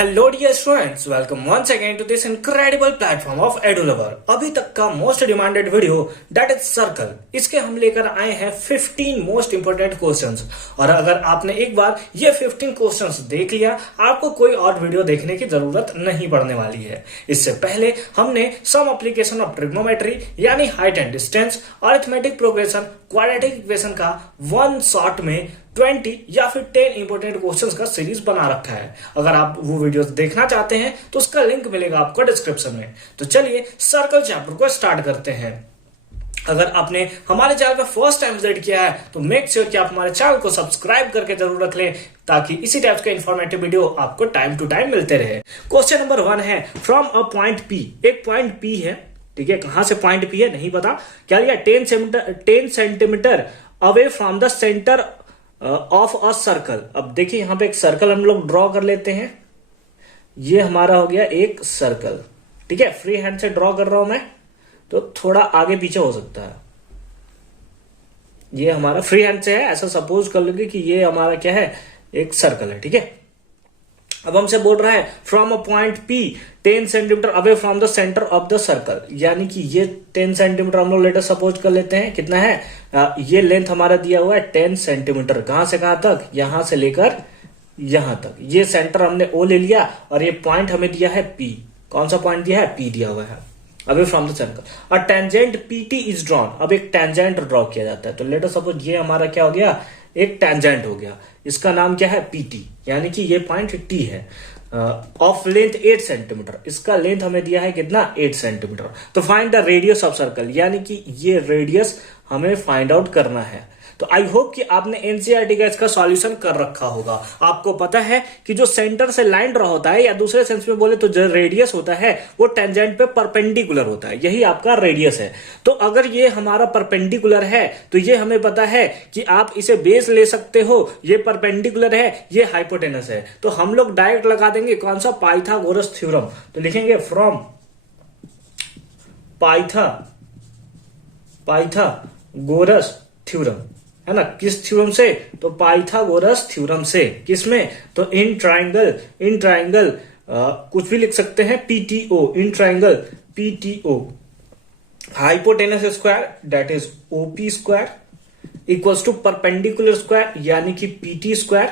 Hello dear students, welcome once again to this incredible platform of एडुलवर। अभी तक का most demanded video that is circle. इसके हम लेकर आए हैं 15 मोस्ट इंपोर्टेंट क्वेश्चंस। और अगर आपने एक बार ये 15 क्वेश्चंस देख लिया, आपको कोई और वीडियो देखने की जरूरत नहीं पड़ने वाली है। इससे पहले हमने सम एप्लीकेशन ऑफ ट्रिग्नोमेट्री यानी height and distance, arithmetic progression, quadratic equation का वन शॉट में 20 या फिर 10 इंपोर्टेंट क्वेश्चंस का सीरीज बना रखा है। अगर आप वो वीडियोस देखना चाहते हैं तो उसका लिंक मिलेगा आपको डिस्क्रिप्शन में। तो चलिए सर्कल चैप्टर को स्टार्ट करते हैं। अगर आपने हमारे चैनल पर फर्स्ट टाइम विजिट किया है तो मेक श्योर कि आप हमारे चैनल को सब्सक्राइब करके जरूर रख लें, ताकि इसी टाइप के इंफॉर्मेटिव वीडियो आपको टाइम टू टाइम मिलते रहे। क्वेश्चन नंबर 1 है, फ्रॉम अ पॉइंट पी। एक पॉइंट पी है, ठीक है। कहां से पॉइंट पी है नहीं पता, क्या लिया 10 centimetre away from the centre of a circle. अब देखिए यहां पे एक सर्कल हम लोग ड्रॉ कर लेते हैं। ये हमारा हो गया एक सर्कल, ठीक है। फ्री हैंड से ड्रॉ कर रहा हूं मैं, तो थोड़ा आगे पीछे हो सकता है। ये हमारा फ्री हैंड से है, ऐसा सपोज कर लोगे कि ये हमारा क्या है, एक सर्कल है, ठीक है। अब हमसे बोल रहा है from a point P 10 centimetre away from the centre of the circle, यानी कि ये 10 सेंटीमीटर हम लोग लेटर सपोज कर लेते हैं। कितना है, ये लेंथ हमारा दिया हुआ है 10 सेंटीमीटर। कहां से कहां तक, यहां से लेकर यहां तक। ये सेंटर हमने ओ ले लिया और ये पॉइंट हमें दिया है पी। कौन सा पॉइंट दिया है, पी दिया हुआ है away from the circle. A tangent PT is drawn. अब एक टेंजेंट ड्रॉ किया जाता है, तो लेटर सपोज ये हमारा क्या हो गया, एक टेंजेंट हो गया। इसका नाम क्या है, पीटी, यानी कि ये पॉइंट टी है। Of length 8 centimetre. इसका लेंथ हमें दिया है कितना, 8 सेंटीमीटर। तो find the radius of circle, यानी कि ये रेडियस हमें फाइंड आउट करना है। तो आई होप कि आपने एनसीईआरटी का इसका सॉल्यूशन कर रखा होगा। आपको पता है कि जो सेंटर से लाइन ड्रॉ होता है, या दूसरे सेंस में बोले तो जो रेडियस होता है वो टेंजेंट पे परपेंडिकुलर होता है, यही आपका रेडियस है। तो अगर ये हमारा परपेंडिकुलर है तो ये हमें पता है कि आप इसे बेस ले सकते हो। ये परपेंडिकुलर है, ये हाइपोटेनस है, तो हम लोग डायरेक्ट लगा देंगे कौन सा, पाइथागोरस थ्योरम। तो लिखेंगे फ्रॉम पाइथागोरस थ्योरम, है ना। किस थ्योरम से, तो पाइथागोरस थ्योरम से। किसमें, तो इन ट्राइंगल कुछ भी लिख सकते हैं, PTO, in triangle PTO, hypotenuse square that is OP square equals to perpendicular square यानी कि PT square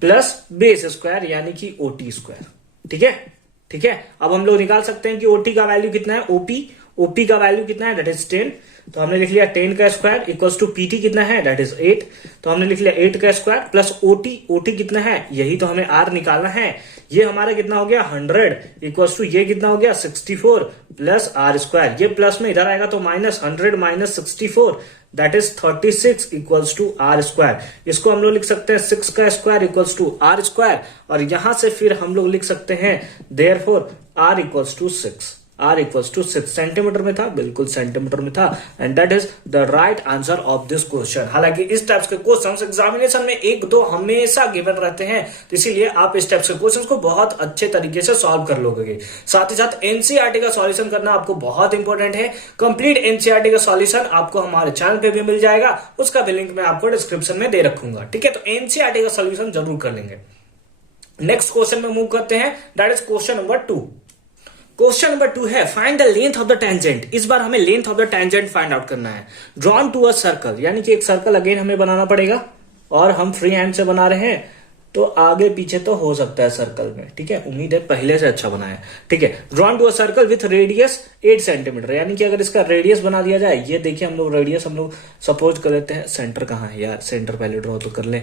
plus base square यानी कि ओटी स्क्वायर, ठीक है, ठीक है। अब हम लोग निकाल सकते हैं कि ओटी का वैल्यू कितना है, ओपी का वैल्यू कितना है, दैट इज 10। तो हमने लिख लिया 10 का स्क्वायर इक्वल्स टू पीटी कितना है, दैट इज 8। तो हमने लिख लिया 8 का स्क्वायर प्लस ओटी कितना है, यही तो हमें आर निकालना है। ये हमारा कितना हो गया 100 इक्वल्स टू ये कितना हो गया 64 प्लस आर स्क्वायर। ये प्लस में इधर आएगा तो minus 100 minus 64 that is 36 equals to r square. इसको हम लोग लिख सकते हैं 6 का square equals to r square, और यहां से फिर हम लोग लिख सकते हैं therefore r equals to 6। R equals to 6 centimetre में था, बिल्कुल सेंटीमीटर में था, and that is the right answer of this question. हालांकि इस टाइप्स के क्वेश्चंस एग्जामिनेशन में 1-2 हमेशा गिवन रहते हैं, तो इसीलिए आप इस टाइप्स के क्वेश्चंस को बहुत अच्छे तरीके से सॉल्व कर लोगे। साथ ही साथ एनसीईआरटी का सॉल्यूशन करना आपको बहुत इंपॉर्टेंट है। कंप्लीट एनसीईआरटी का सॉल्यूशन आपको हमारे चैनल पे भी मिल जाएगा, उसका भी लिंक मैं आपको डिस्क्रिप्शन में दे रखूंगा, ठीक है। तो एनसीईआरटी का सॉल्यूशन जरूर कर लेंगे। नेक्स्ट क्वेश्चन में मूव करते हैं, that is question number 2। Question number 2 है, find the length of the tangent. इस बार हमें length of the tangent find out करना है। ड्रॉन टू अ सर्कल, यानी कि एक सर्कल अगेन हमें बनाना पड़ेगा, और हम फ्री हैंड से बना रहे हैं, तो आगे पीछे तो हो सकता है सर्कल में, ठीक है। उम्मीद है पहले से अच्छा बनाया, ठीक है। Drawn to a circle with radius 8 centimetre, यानी कि अगर इसका रेडियस बना दिया जाए, ये देखिए हम लोग रेडियस हम लोग सपोज कर लेते हैं। सेंटर कहाँ है यार, सेंटर पहले ड्रॉ तो कर ले।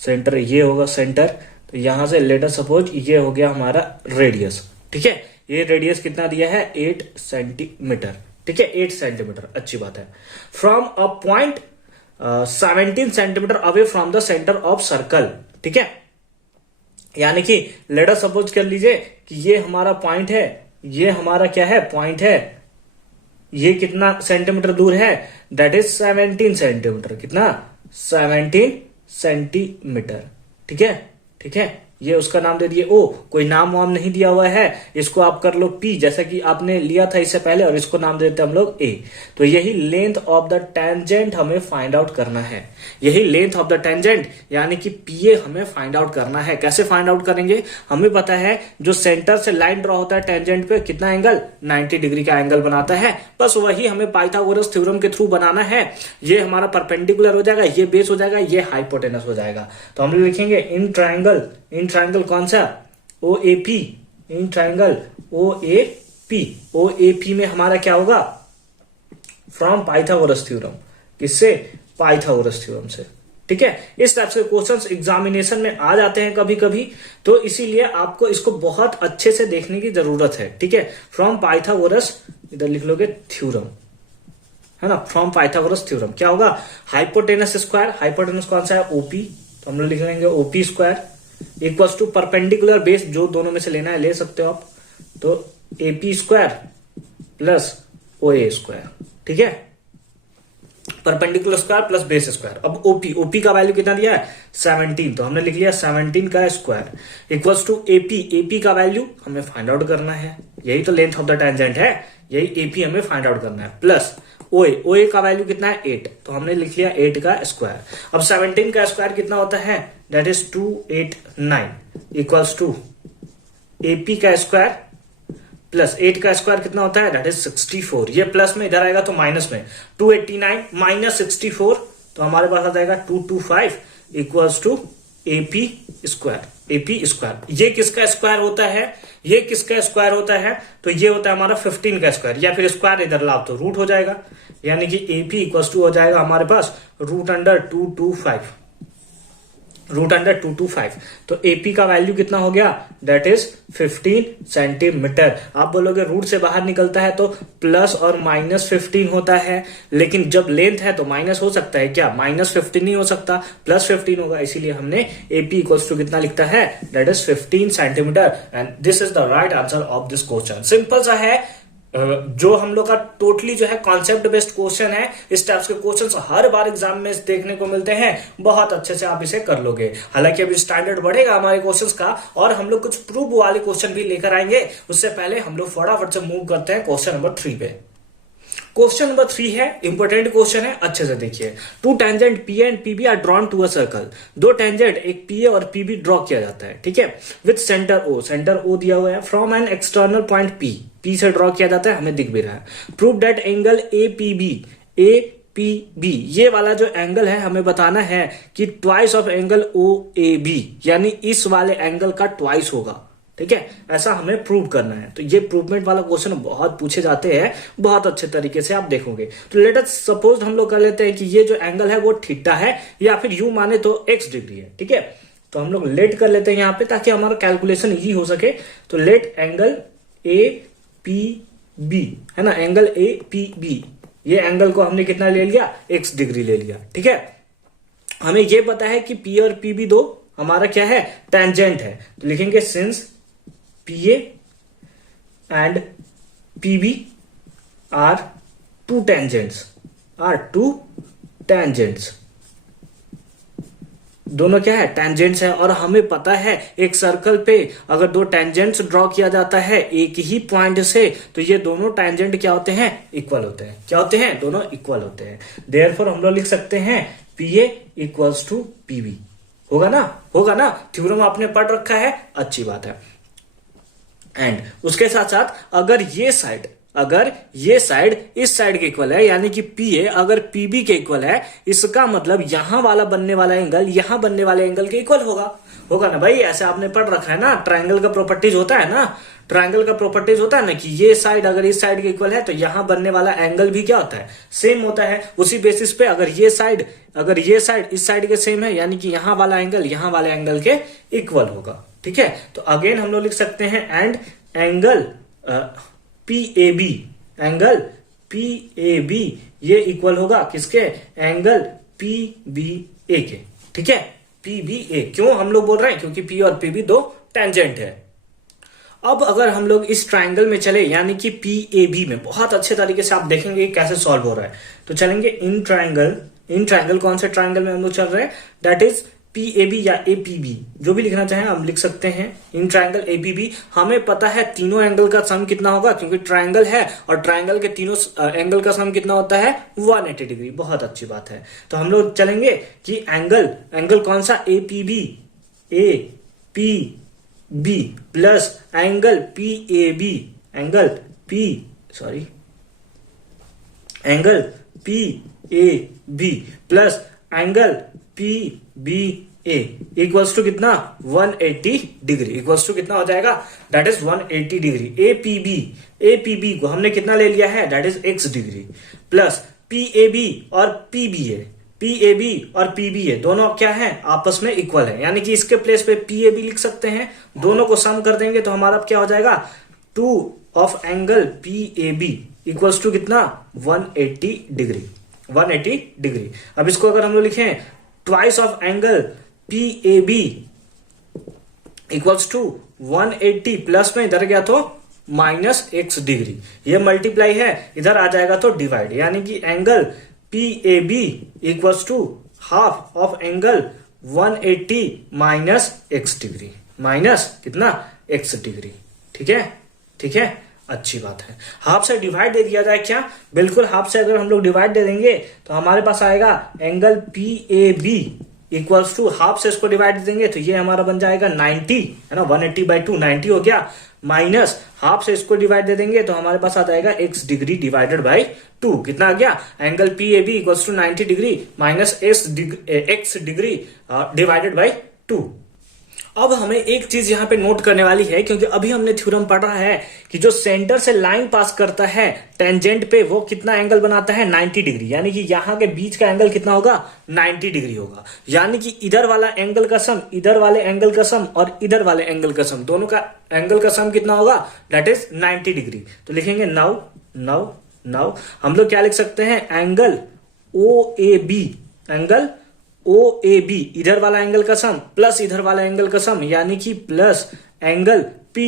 सेंटर ये होगा सेंटर, तो यहां से लेटर सपोज ये हो गया हमारा रेडियस, ठीक है। ये रेडियस कितना दिया है, 8 सेंटीमीटर, ठीक है, 8 सेंटीमीटर, अच्छी बात है। From a point 17 centimetre away from the centre of circle, ठीक है। यानी कि लेटर सपोज कर लीजिए कि ये हमारा पॉइंट है, ये हमारा क्या है, पॉइंट है। ये कितना सेंटीमीटर दूर है, दैट इज 17 सेंटीमीटर। कितना, 17 सेंटीमीटर, ठीक है, ठीक है। ये उसका नाम दे दिए ओ, कोई नाम वाम नहीं दिया हुआ है, इसको आप कर लो पी जैसा कि आपने लिया था इससे पहले, और इसको नाम देते हैं हम लोग ए। तो यही लेंथ ऑफ द टेंजेंट हमें फाइंड आउट करना है, यही लेंथ ऑफ द टेंजेंट यानी कि पीए हमें फाइंड आउट करना है। कैसे फाइंड आउट करेंगे, हमें पता है जो सेंटर से लाइन ड्रॉ होता है टेंजेंट पे कितना एंगल 90 डिग्री का एंगल बनाता है, बस वही हमें पाइथागोरस थ्योरम के थ्रू बनाना है। ये हमारा परपेंडिकुलर हो जाएगा, ये बेस हो जाएगा, ये हाइपोटेनस हो जाएगा। तो हम लिखेंगे इन ट्राइंगल कौन सा O A P, in triangle O A P में हमारा क्या होगा फ्रॉम पाइथागोरस थ्योरम, किससे पाइथागोरस थ्योरम से। ठीक है, इस टाइप से क्वेश्चंस एग्जामिनेशन में आ जाते हैं कभी कभी, तो इसीलिए आपको इसको बहुत अच्छे से देखने की जरूरत है। ठीक है, फ्रॉम पाइथागोरस, इधर लिख लोगे थ्योरम, है ना, फ्रॉम पाइथागोरस थ्योरम क्या होगा हाइपोटेनस स्क्वायर, हाइपोटेनस कौन सा है ओपी, तो हम लोग लिख लेंगे OP square equals to perpendicular base, जो दोनों में से लेना है ले सकते हो आप, तो AP square plus O A square. ठीक है, perpendicular square plus base square. अब ओपी का वैल्यू कितना दिया है 17, तो हमने लिख लिया 17 का स्क्वायर इक्वल्स टू एपी का वैल्यू हमें फाइंड आउट करना है, यही तो लेंथ ऑफ द टेंजेंट है, यही एपी हमें फाइंड आउट करना है, प्लस ओए का वैल्यू कितना है 8, तो हमने लिख लिया 8 का स्क्वायर। अब 17 का स्क्वायर कितना होता है, that is 289 equals to AP का स्क्वायर प्लस 8 का स्क्वायर कितना होता है, दैट इज 64। ये प्लस में इधर आएगा तो माइनस में, 289 माइनस 64, तो हमारे पास आ जाएगा 225 इक्वल्स टू एपी स्क्वायर। ये किसका स्क्वायर होता है, ये किसका स्क्वायर होता है, तो ये होता है हमारा 15 का स्क्वायर, या फिर स्क्वायर इधर लाओ तो रूट हो जाएगा, यानी कि एपी इक्वल्स टू हो जाएगा हमारे पास रूट अंडर 225। तो एपी का वैल्यू कितना हो गया, दैट इज 15 सेंटीमीटर। आप बोलोगे रूट से बाहर निकलता है तो प्लस और माइनस 15 होता है, लेकिन जब लेंथ है तो माइनस हो सकता है क्या, माइनस 15 नहीं हो सकता, प्लस 15 होगा, इसीलिए हमने एपी इक्वल्स टू कितना लिखता है, that is 15 centimetre. And this is the right answer of this question. Simple सा है, जो हम लोग का टोटली जो है कॉन्सेप्ट बेस्ड क्वेश्चन है, इस टाइप के क्वेश्चंस हर बार एग्जाम में देखने को मिलते हैं, बहुत अच्छे से आप इसे कर लोगे। हालांकि अभी स्टैंडर्ड बढ़ेगा हमारे क्वेश्चंस का, और हम लोग कुछ प्रूफ वाले क्वेश्चन भी लेकर आएंगे। उससे पहले हम लोग फटाफट से मूव करते हैं क्वेश्चन नंबर 3 पे। क्वेश्चन नंबर 3 है, इंपोर्टेंट क्वेश्चन है, अच्छे से देखिए। Two tangent P and PB are drawn to a circle. दो टेंजेंट एक पीए और पीबी ड्रॉ किया जाता है, ठीक है, विद सेंटर ओ दिया हुआ है, from an external point P से ड्रॉ किया जाता है, हमें दिख भी रहा है। Prove that angle A P B, ये वाला जो एंगल है हमें बताना है कि twice of angle O A B, यानी इस वाले एंगल का ट्वाइस होगा। ठीक है, ऐसा हमें प्रूव करना है। तो ये प्रूवमेंट वाला क्वेश्चन बहुत पूछे जाते हैं, बहुत अच्छे तरीके से आप देखोगे। तो लेट अस सपोज हम लोग कर लेते हैं कि ये जो एंगल है वो थीटा है, या फिर यू माने तो x डिग्री है। ठीक है, तो हम लोग लेट कर लेते हैं यहाँ पे, ताकि हमारा कैलकुलेशन इजी हो सके। तो let angle A P B, है ना, एंगल ए पी बी, ये एंगल को हमने कितना ले लिया, x डिग्री ले लिया। ठीक है, हमें ये पता है कि पी और पी बी दो हमारा क्या है, टेंजेंट है। तो लिखेंगे since PA and PB are two tangents, दोनों क्या है, टेंजेंट्स है। और हमें पता है एक सर्कल पे अगर दो टेंजेंट्स ड्रॉ किया जाता है एक ही पॉइंट से, तो ये दोनों टेंजेंट क्या होते हैं, इक्वल होते हैं। क्या होते हैं, दोनों इक्वल होते हैं। देयरफॉर हम लोग लिख सकते हैं PA इक्वल्स टू PB। होगा ना, थ्योरम आपने पढ़ रखा है, अच्छी बात है। एंड उसके साथ साथ अगर ये साइड इस साइड के इक्वल है, यानी कि PA अगर PB के इक्वल है, इसका मतलब यहां वाला बनने वाला एंगल यहां बनने वाले एंगल के इक्वल होगा ना भाई। ऐसे आपने पढ़ रखा है ना, ट्रायंगल का प्रॉपर्टीज होता है ना, कि ये साइड अगर इस साइड के इक्वल है तो यहां बनने वाला एंगल भी क्या होता है, सेम होता है। उसी बेसिस पे अगर ये साइड इस साइड के सेम है, यानी कि यहां वाला एंगल यहां वाले एंगल के इक्वल होगा। ठीक है, तो अगेन हम लोग लिख सकते हैं एंड एंगल PAB ये इक्वल होगा किसके, एंगल PBA के। ठीक है, PBA क्यों हम लोग बोल रहे हैं, क्योंकि P और PB दो टेंजेंट है। अब अगर हम लोग इस ट्रायंगल में चले, यानी कि PAB में, बहुत अच्छे तरीके से आप देखेंगे कैसे सॉल्व हो रहा है। तो चलेंगे इन ट्रायंगल कौन से ट्रायंगल में हम लोग चल रहे हैं, that is P A B या ए पी बी, जो भी लिखना चाहें हम लिख सकते हैं। In triangle A P B हमें पता है तीनों एंगल का सम कितना होगा, क्योंकि ट्राइंगल है और ट्राइंगल के तीनों एंगल का सम कितना होता है 180 डिग्री। बहुत अच्छी बात है। तो हम लोग चलेंगे कि एंगल कौन सा, A P B plus angle P A B, angle P A B plus angle P B A equals to कितना 180 डिग्री। इक्वल्स टू कितना हो जाएगा, that is 180 degree. A P B को हमने कितना ले लिया है, that is x degree, plus P A B और पी बी ए दोनों क्या है, आपस में इक्वल है, यानी कि इसके प्लेस पे पी ए बी लिख सकते हैं। दोनों को सम कर देंगे तो हमारा क्या हो जाएगा, 2 of angle P A B equals to कितना 180 डिग्री। अब इसको अगर हम लोग लिखें twice of angle P A B equals to 180 plus में इधर गया तो माइनस x डिग्री, ये मल्टीप्लाई है, इधर आ जाएगा तो डिवाइड, यानी कि angle P A B equals to half of angle 180 minus x degree, minus कितना x डिग्री। ठीक है, अच्छी बात है। हाफ से डिवाइड दे दिया जाए क्या, बिल्कुल हाफ से अगर हम लोग डिवाइड दे देंगे तो हमारे पास आएगा angle P A B equals to, half से इसको डिवाइड दे देंगे तो ये हमारा बन जाएगा 90, है ना, 180/2 90 हो गया, माइनस हाफ से इसको डिवाइड दे देंगे तो हमारे पास आ जाएगा x डिग्री डिवाइडेड बाई 2, कितना आ गया, angle P A B equals to 90 degree minus x degree divided by 2। अब हमें एक चीज यहां पे नोट करने वाली है, क्योंकि अभी हमने थ्योरम पढ़ा है कि जो सेंटर से लाइन पास करता है टेंजेंट पे वो कितना एंगल बनाता है 90 डिग्री, यानी कि यहां के बीच का एंगल कितना होगा 90 डिग्री होगा, यानी कि इधर वाला एंगल का सम, इधर वाले एंगल का सम और इधर वाले एंगल का सम, दोनों का एंगल का सम कितना होगा, दैट इज 90 डिग्री। तो लिखेंगे नाउ हम लोग क्या लिख सकते हैं, angle O A B, angle O A B, इधर वाला एंगल का सम प्लस इधर वाला एंगल का सम, यानी कि plus angle P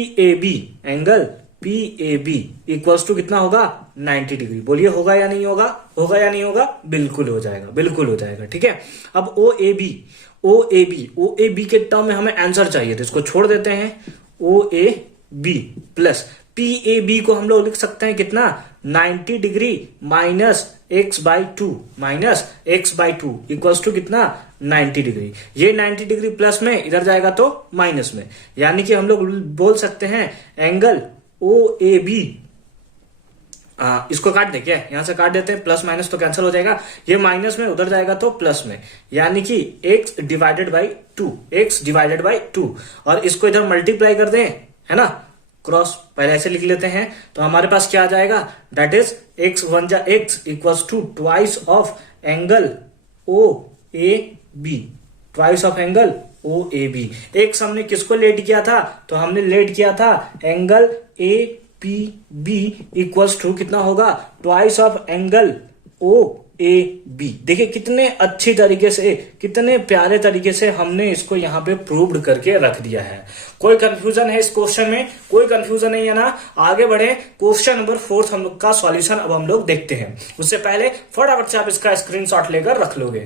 A B equals to कितना होगा 90 डिग्री। बोलिए होगा या नहीं होगा, बिल्कुल हो जाएगा। ठीक है, अब ओ ए बी के टर्म में हमें आंसर चाहिए, तो इसको छोड़ देते हैं, O A B plus P A B को हम लोग लिख सकते हैं कितना 90 degree minus x/2 equals to कितना 90 डिग्री। ये 90 डिग्री प्लस में इधर जाएगा तो माइनस में, यानी कि हम लोग बोल सकते हैं एंगल ओ ए बी, इसको काट दे क्या, यहां से काट देते हैं, प्लस माइनस तो कैंसिल हो जाएगा, ये माइनस में उधर जाएगा तो प्लस में, यानी कि x डिवाइडेड बाई 2 और इसको इधर मल्टीप्लाई कर दें, है ना, क्रॉस पहले ऐसे लिख लेते हैं, तो हमारे पास क्या आ जाएगा, दैट इज x1 जा x equals to twice of angle O A B, एक हमने किसको लेट किया था, तो हमने लेट किया था angle A P B equals to कितना होगा, twice of angle O A B. देखिए कितने अच्छी तरीके से, कितने प्यारे तरीके से हमने इसको यहाँ पे प्रूव्ड करके रख दिया है। कोई कंफ्यूजन है इस क्वेश्चन में, कोई कंफ्यूजन नहीं है ना। आगे बढ़े, क्वेश्चन नंबर 4 हम लोग का सॉल्यूशन अब हम लोग देखते हैं। उससे पहले फटाफट से आप इसका स्क्रीनशॉट लेकर रख लोगे।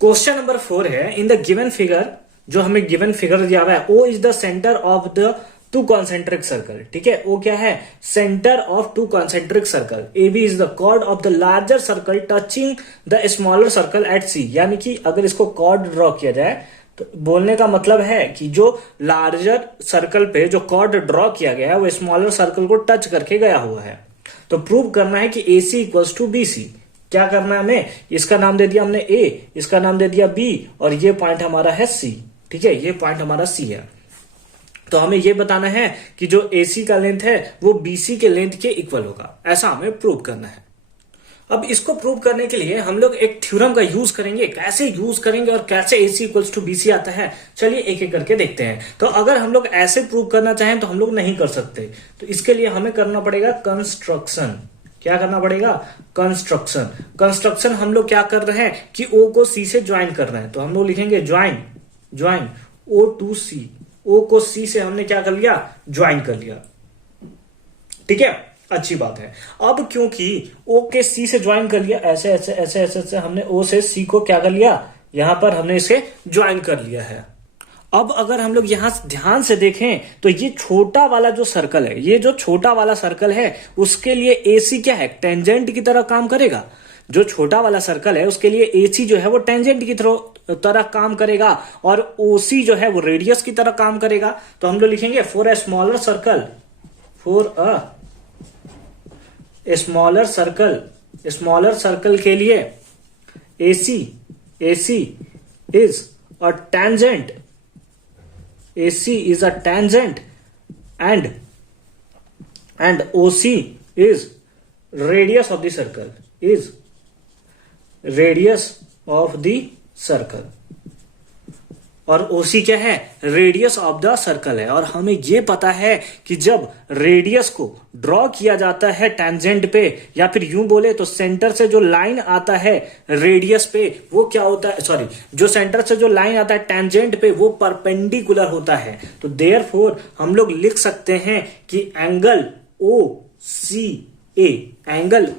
क्वेश्चन नंबर 4 है, इन द गिवन फिगर, जो हमें गिवन फिगर दिया हुआ है, O is the centre of the 2 concentric circle. ठीक है, वो क्या है, centre of 2 concentric circle. A B is the chord of the larger circle touching the smaller circle at C, यानी कि अगर इसको कॉर्ड ड्रॉ किया जाए तो बोलने का मतलब है कि जो लार्जर सर्कल पे जो कॉर्ड ड्रॉ किया गया है वो स्मॉलर सर्कल को टच करके गया हुआ है। तो प्रूव करना है कि ए C equals to B C. क्या करना है हमें, इसका नाम दे दिया हमने ए, इसका नाम दे दिया बी और ये पॉइंट हमारा है सी। ठीक है, ये पॉइंट हमारा सी है। तो हमें यह बताना है कि जो AC का लेंथ है वो BC के लेंथ के इक्वल होगा, ऐसा हमें प्रूव करना है। अब इसको प्रूव करने के लिए हम लोग एक थ्योरम का यूज करेंगे। कैसे यूज करेंगे और कैसे AC इक्वल्स टू BC आता है, चलिए एक एक करके देखते हैं। तो अगर हम लोग ऐसे प्रूव करना चाहें तो हम लोग नहीं कर सकते, तो इसके लिए हमें करना पड़ेगा कंस्ट्रक्शन। क्या करना पड़ेगा, कंस्ट्रक्शन हम लोग क्या कर रहे हैं कि O को C से ज्वाइन कर रहे हैं, तो हम लोग लिखेंगे join O to C। O को C से हमने क्या कर लिया, ज्वाइन कर लिया। ठीक है, अच्छी बात है। अब क्योंकि O के C से ज्वाइन कर लिया, ऐसे हमने O से C को क्या कर लिया, यहां पर हमने इसे ज्वाइन कर लिया है। अब अगर हम लोग यहां ध्यान से देखें तो ये छोटा वाला जो सर्कल है, ये जो छोटा वाला सर्कल है उसके लिए AC क्या है, टेंजेंट की तरह काम करेगा। जो छोटा वाला सर्कल है उसके लिए AC जो है वो टेंजेंट की तरह काम करेगा और OC जो है वो रेडियस की तरह काम करेगा। तो हम लोग लिखेंगे for a smaller circle, for a smaller circle के लिए AC is a tangent, AC is a tangent and OC is radius of the circle, is radius of the circle। और OC क्या है, रेडियस ऑफ द सर्कल है। और हमें यह पता है कि जब रेडियस को ड्रॉ किया जाता है टेंजेंट पे, या फिर यूं बोले तो सेंटर से जो लाइन आता है रेडियस पे वो क्या होता है, सॉरी, जो सेंटर से जो लाइन आता है टेंजेंट पे वो परपेंडिकुलर होता है। तो देयरफॉर हम लोग लिख सकते हैं कि एंगल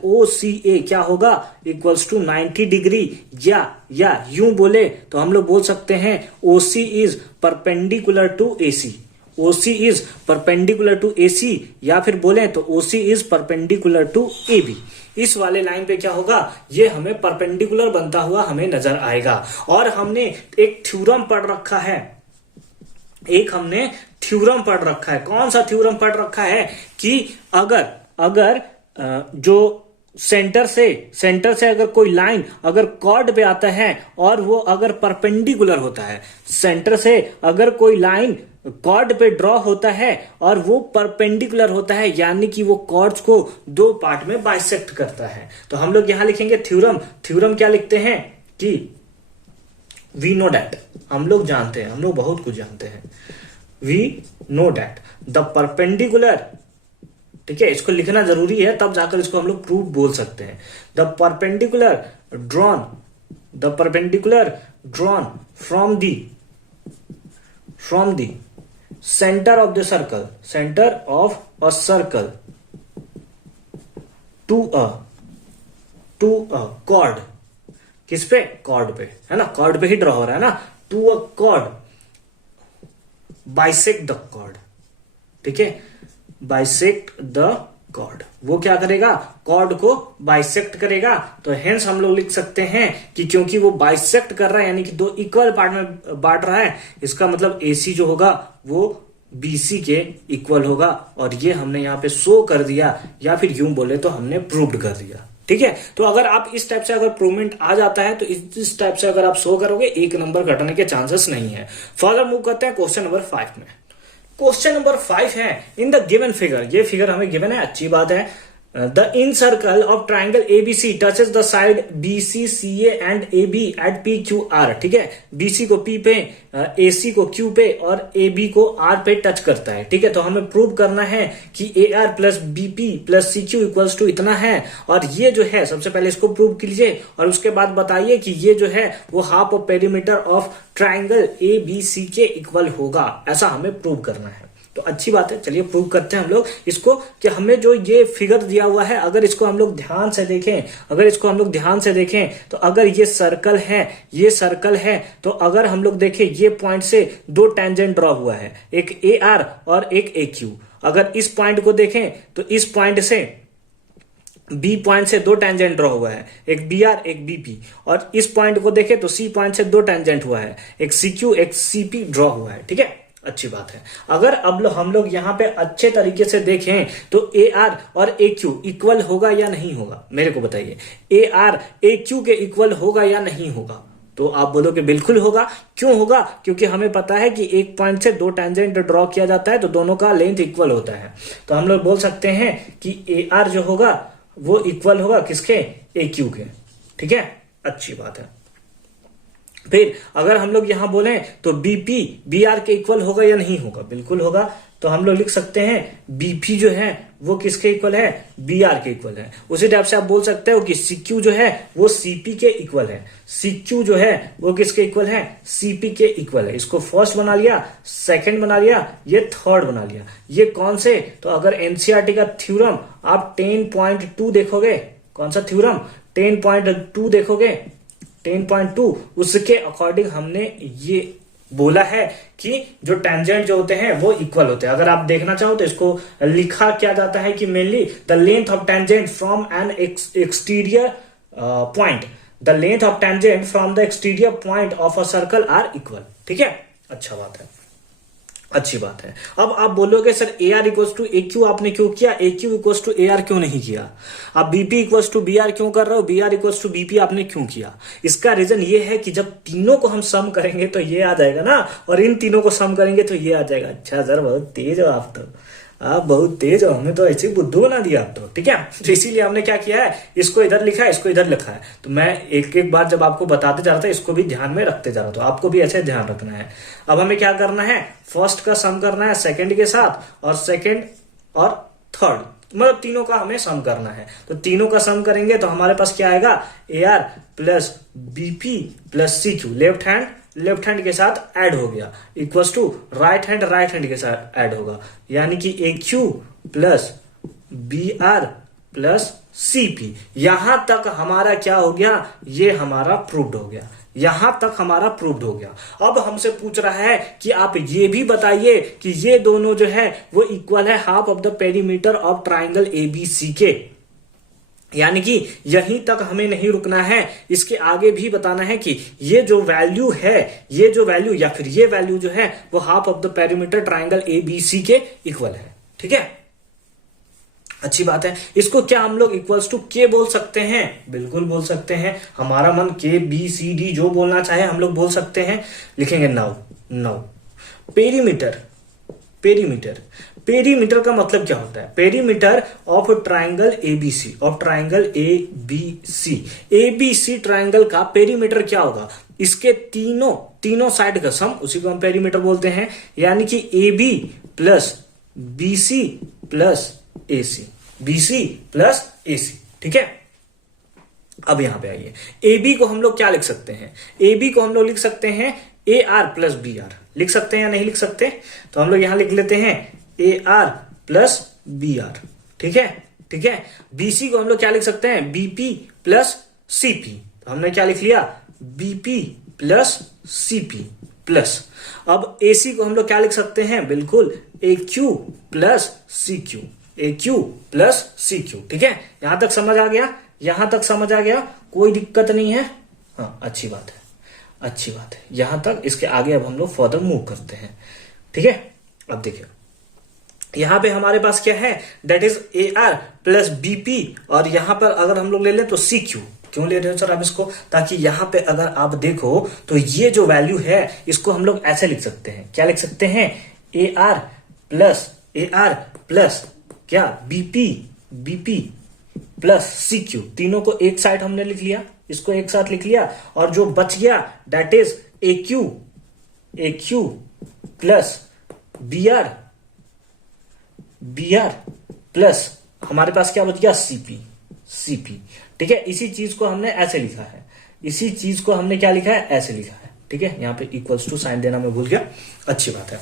OCA क्या होगा, इक्वल्स टू 90 डिग्री। या यूं बोले तो हम लोग बोल सकते हैं OC is perpendicular to AC, OC is perpendicular to AC, या फिर बोले तो OC is perpendicular to AB। इस वाले लाइन पे क्या होगा, ये हमें परपेंडिकुलर बनता हुआ हमें नजर आएगा। और हमने एक थ्योरम पढ़ रखा है, कौन सा थ्योरम पढ़ रखा है कि अगर जो सेंटर से अगर कोई लाइन अगर कॉर्ड पे आता है और वो अगर परपेंडिकुलर होता है, सेंटर से अगर कोई लाइन कॉर्ड पे ड्रॉ होता है और वो परपेंडिकुलर होता है, यानी कि वो कॉर्ड्स को दो पार्ट में बाइसेक्ट करता है। तो हम लोग यहां लिखेंगे थ्योरम क्या लिखते हैं कि वी नो डैट, हम लोग जानते हैं, हम लोग बहुत कुछ जानते हैं। We know that the perpendicular, ठीक है, इसको लिखना जरूरी है तब जाकर इसको हम लोग प्रूफ बोल सकते हैं। The perpendicular drawn from the centre of a circle to a chord, किस पे, कॉर्ड पे, है ना, कॉर्ड पे ही ड्रॉ हो रहा है ना, to a chord, bisect the chord, ठीक है, बाइसेक्ट द कॉर्ड, वो क्या करेगा, कॉर्ड को बाइसेक्ट करेगा। तो हेंस हम लोग लिख सकते हैं कि क्योंकि वो बाइसेक्ट कर रहा है यानी कि दो इक्वल पार्ट में बांट रहा है, इसका मतलब AC जो होगा वो BC के इक्वल होगा। और ये हमने यहां पे शो कर दिया, या फिर यूं बोले तो हमने प्रूव्ड कर दिया, ठीक है। तो अगर आप इस टाइप से अगर प्रूवमेंट आ जाता है तो इस टाइप से अगर आप शो करोगे, एक नंबर घटने के चांसेस नहीं है। फर्दर मूव करते हैं क्वेश्चन नंबर 5 में। क्वेश्चन नंबर 5 है, इन द गिवन फिगर, ये फिगर हमें गिवन है, अच्छी बात है। The in circle of triangle ABC touches the side BC CA and AB at PQR, ठीक है, BC को P पे, AC को Q पे और AB को R पे टच करता है, ठीक है। तो हमें प्रूव करना है कि AR plus BP plus CQ equals to इतना है। और ये जो है सबसे पहले इसको प्रूव कीजिए और उसके बाद बताइए कि ये जो है वो half of perimeter of triangle ABC के इक्वल होगा, ऐसा हमें प्रूव करना है। तो अच्छी बात है, चलिए प्रूव करते हैं हम लोग इसको कि हमें जो ये फिगर दिया हुआ है अगर इसको हम लोग ध्यान से देखें, तो अगर ये सर्कल है तो अगर हम लोग देखें ये पॉइंट से दो टेंजेंट ड्रॉ हुआ है, एक AR और एक AQ। अगर इस पॉइंट को देखें तो इस पॉइंट से B पॉइंट से दो टेंजेंट ड्रॉ हुआ है, एक BR एक BP। और इस पॉइंट को देखें तो C पॉइंट से दो टेंजेंट हुआ है, एक CQ एक CP ड्रॉ हुआ है, ठीक है, अच्छी बात है। अगर अब हम लोग यहां पे अच्छे तरीके से देखें तो AR और AQ इक्वल होगा या नहीं होगा, मेरे को बताइए। AR AQ के इक्वल होगा या नहीं होगा? तो आप बोलोगे बिल्कुल होगा। क्यों होगा? क्योंकि हमें पता है कि एक पॉइंट से दो टेंजेंट ड्रॉ किया जाता है तो दोनों का लेंथ इक्वल होता है। तो हम लोग बोल सकते हैं कि AR जो होगा वो इक्वल होगा किसके, AQ के, ठीक है, अच्छी बात है। फिर अगर हम लोग यहां बोले तो BP BR के इक्वल होगा या नहीं होगा, बिल्कुल होगा। तो हम लोग लिख सकते हैं BP जो है वो किसके इक्वल है, BR के इक्वल है। उसी टाइप से आप बोल सकते हो कि CQ जो है वो CP के इक्वल है, CQ जो है वो किसके इक्वल है, CP के इक्वल है। इसको फर्स्ट बना लिया, सेकंड बना लिया, ये थर्ड बना लिया। ये कौन से, तो अगर NCERT का थ्योरम आप 10.2 देखोगे, कौन सा थ्योरम, 10.2 देखोगे 10.2 उसके अकॉर्डिंग हमने ये बोला है कि जो टेंजेंट जो होते हैं वो इक्वल होते हैं। अगर आप देखना चाहो तो इसको लिखा क्या जाता है कि mainly the length of tangent from an exterior point, the length of tangent from the exterior point of a circle are equal. ठीक है, अच्छा बात है, अच्छी बात है। अब आप बोलोगे sir A R equal to A Q आपने क्यों किया, A Q equal to A R क्यों नहीं किया, आप BP equal to B R क्यों कर रहे हो, B R equal to BP आपने क्यों किया। इसका रीजन ये है कि जब तीनों को हम सम करेंगे तो ये आ जाएगा ना, और इन तीनों को सम करेंगे तो ये आ जाएगा। अच्छा सर बहुत तेज हो आप बहुत तेज हो, हमें तो ऐसे बुद्धू बना दिया आप तो। ठीक है, तो इसीलिए हमने क्या किया है, इसको इधर लिखा है, इसको इधर लिखा है। तो मैं एक एक बार जब आपको बताते जा रहा था इसको भी ध्यान में रखते जा रहा था, तो आपको भी ऐसे ध्यान रखना है। अब हमें क्या करना है, फर्स्ट का सम करना है सेकंड के साथ, और सेकंड और थर्ड, मतलब तीनों का हमें सम करना है। तो तीनों का सम करेंगे तो हमारे पास क्या आएगा, A R plus BP plus C Q, left hand के साथ ऐड हो गया, इक्वल्स टू राइट हैंड के साथ ऐड होगा, यानी कि A Q plus B R plus C P. यहां तक हमारा क्या हो गया, ये हमारा प्रूव्ड हो गया, यहां तक हमारा प्रूव्ड हो गया। अब हमसे पूछ रहा है कि आप ये भी बताइए कि ये दोनों जो है वो इक्वल है half of the perimeter of triangle ABC के, यानी कि यहीं तक हमें नहीं रुकना है, इसके आगे भी बताना है कि ये जो वैल्यू है, ये जो वैल्यू या फिर ये वैल्यू जो है वो half of the perimeter triangle ABC के इक्वल है। ठीक है, अच्छी बात है। इसको क्या हम लोग इक्वल्स टू के बोल सकते हैं, बिल्कुल बोल सकते हैं, हमारा मन के बी सी डी जो बोलना चाहे हम लोग बोल सकते हैं। लिखेंगे नाउ पेरीमीटर का मतलब क्या होता है, perimeter of triangle ABC, of triangle ABC triangle का पेरीमीटर क्या होगा, इसके तीनों साइड का सम, उसी को हम पेरीमीटर बोलते हैं। यानी कि A B plus B C plus A C, BC plus A C. ठीक है, अब यहां पे आइए, ए बी को हम लोग क्या लिख सकते हैं, ए बी को हम लोग लिख सकते हैं A R plus B R, लिख सकते हैं या नहीं लिख सकते, तो हम लोग यहां लिख लेते हैं A R plus B R. ठीक है, बीसी को हम लोग क्या लिख सकते हैं, बीपी प्लस सीपी, तो हमने क्या लिख लिया, बीपी प्लस सीपी प्लस। अब एसी को हम लोग क्या लिख सकते हैं, बिल्कुल ए क्यू प्लस सी क्यू, ए क्यू प्लस सी क्यू। ठीक है, यहां तक समझ आ गया, यहां तक समझ आ गया, कोई दिक्कत नहीं है। हाँ, अच्छी बात है, यहां तक। इसके आगे अब हम लोग फर्दर मूव करते हैं। ठीक है, अब देखिए यहां पे हमारे पास क्या है, that is A R plus BP, और यहां पर अगर हम लोग ले लें तो सी क्यू। क्यों ले रहे हो सर आप इसको, ताकि यहां पे अगर आप देखो तो ये जो वैल्यू है इसको हम लोग ऐसे लिख सकते हैं, क्या लिख सकते हैं, ए आर प्लस क्या, बीपी प्लस सी क्यू। तीनों को एक साइड हमने लिख लिया, इसको एक साथ लिख लिया, और जो बच गया that is A Q plus B R plus हमारे पास क्या बच गया, सीपी। ठीक है, इसी चीज को हमने ऐसे लिखा है, इसी चीज को हमने क्या लिखा है, ऐसे लिखा है। ठीक है, यहां पे इक्वल्स टू साइन देना मैं भूल गया, अच्छी बात है।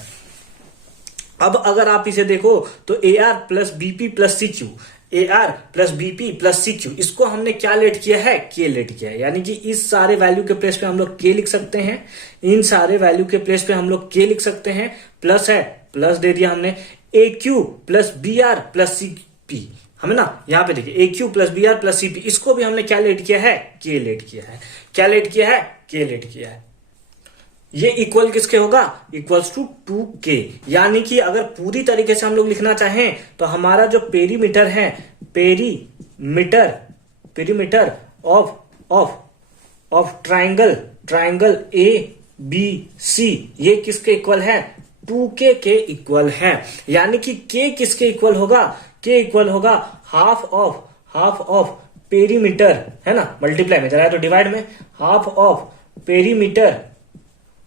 अब अगर आप इसे देखो तो A R plus BP plus C Q, A R plus BP plus C Q, इसको हमने क्या लेट किया है, के लेट किया है। यानी कि इस सारे वैल्यू के प्लेस पे हम लोग के लिख सकते हैं, इन सारे वैल्यू के प्लेस पे हम लोग के लिख सकते हैं, प्लस है, प्लस दे दिया हमने, A Q plus B R plus C P, हमें ना यहाँ पे देखिए A Q plus B R plus C P, इसको भी हमने क्या लेट किया है, के लेट किया है। क्या लेट किया है, के लेट किया है। ये इक्वल किसके होगा, इक्वल्स टू 2k। यानी कि अगर पूरी तरीके से हम लोग लिखना चाहें तो हमारा जो पेरीमीटर है, perimeter of triangle A B C, ये किसके इक्वल है, 2k के इक्वल है। यानी कि k किसके इक्वल होगा, k इक्वल होगा हाफ ऑफ पेरीमीटर, है ना, मल्टीप्लाई में जरा तो डिवाइड में, हाफ ऑफ पेरीमीटर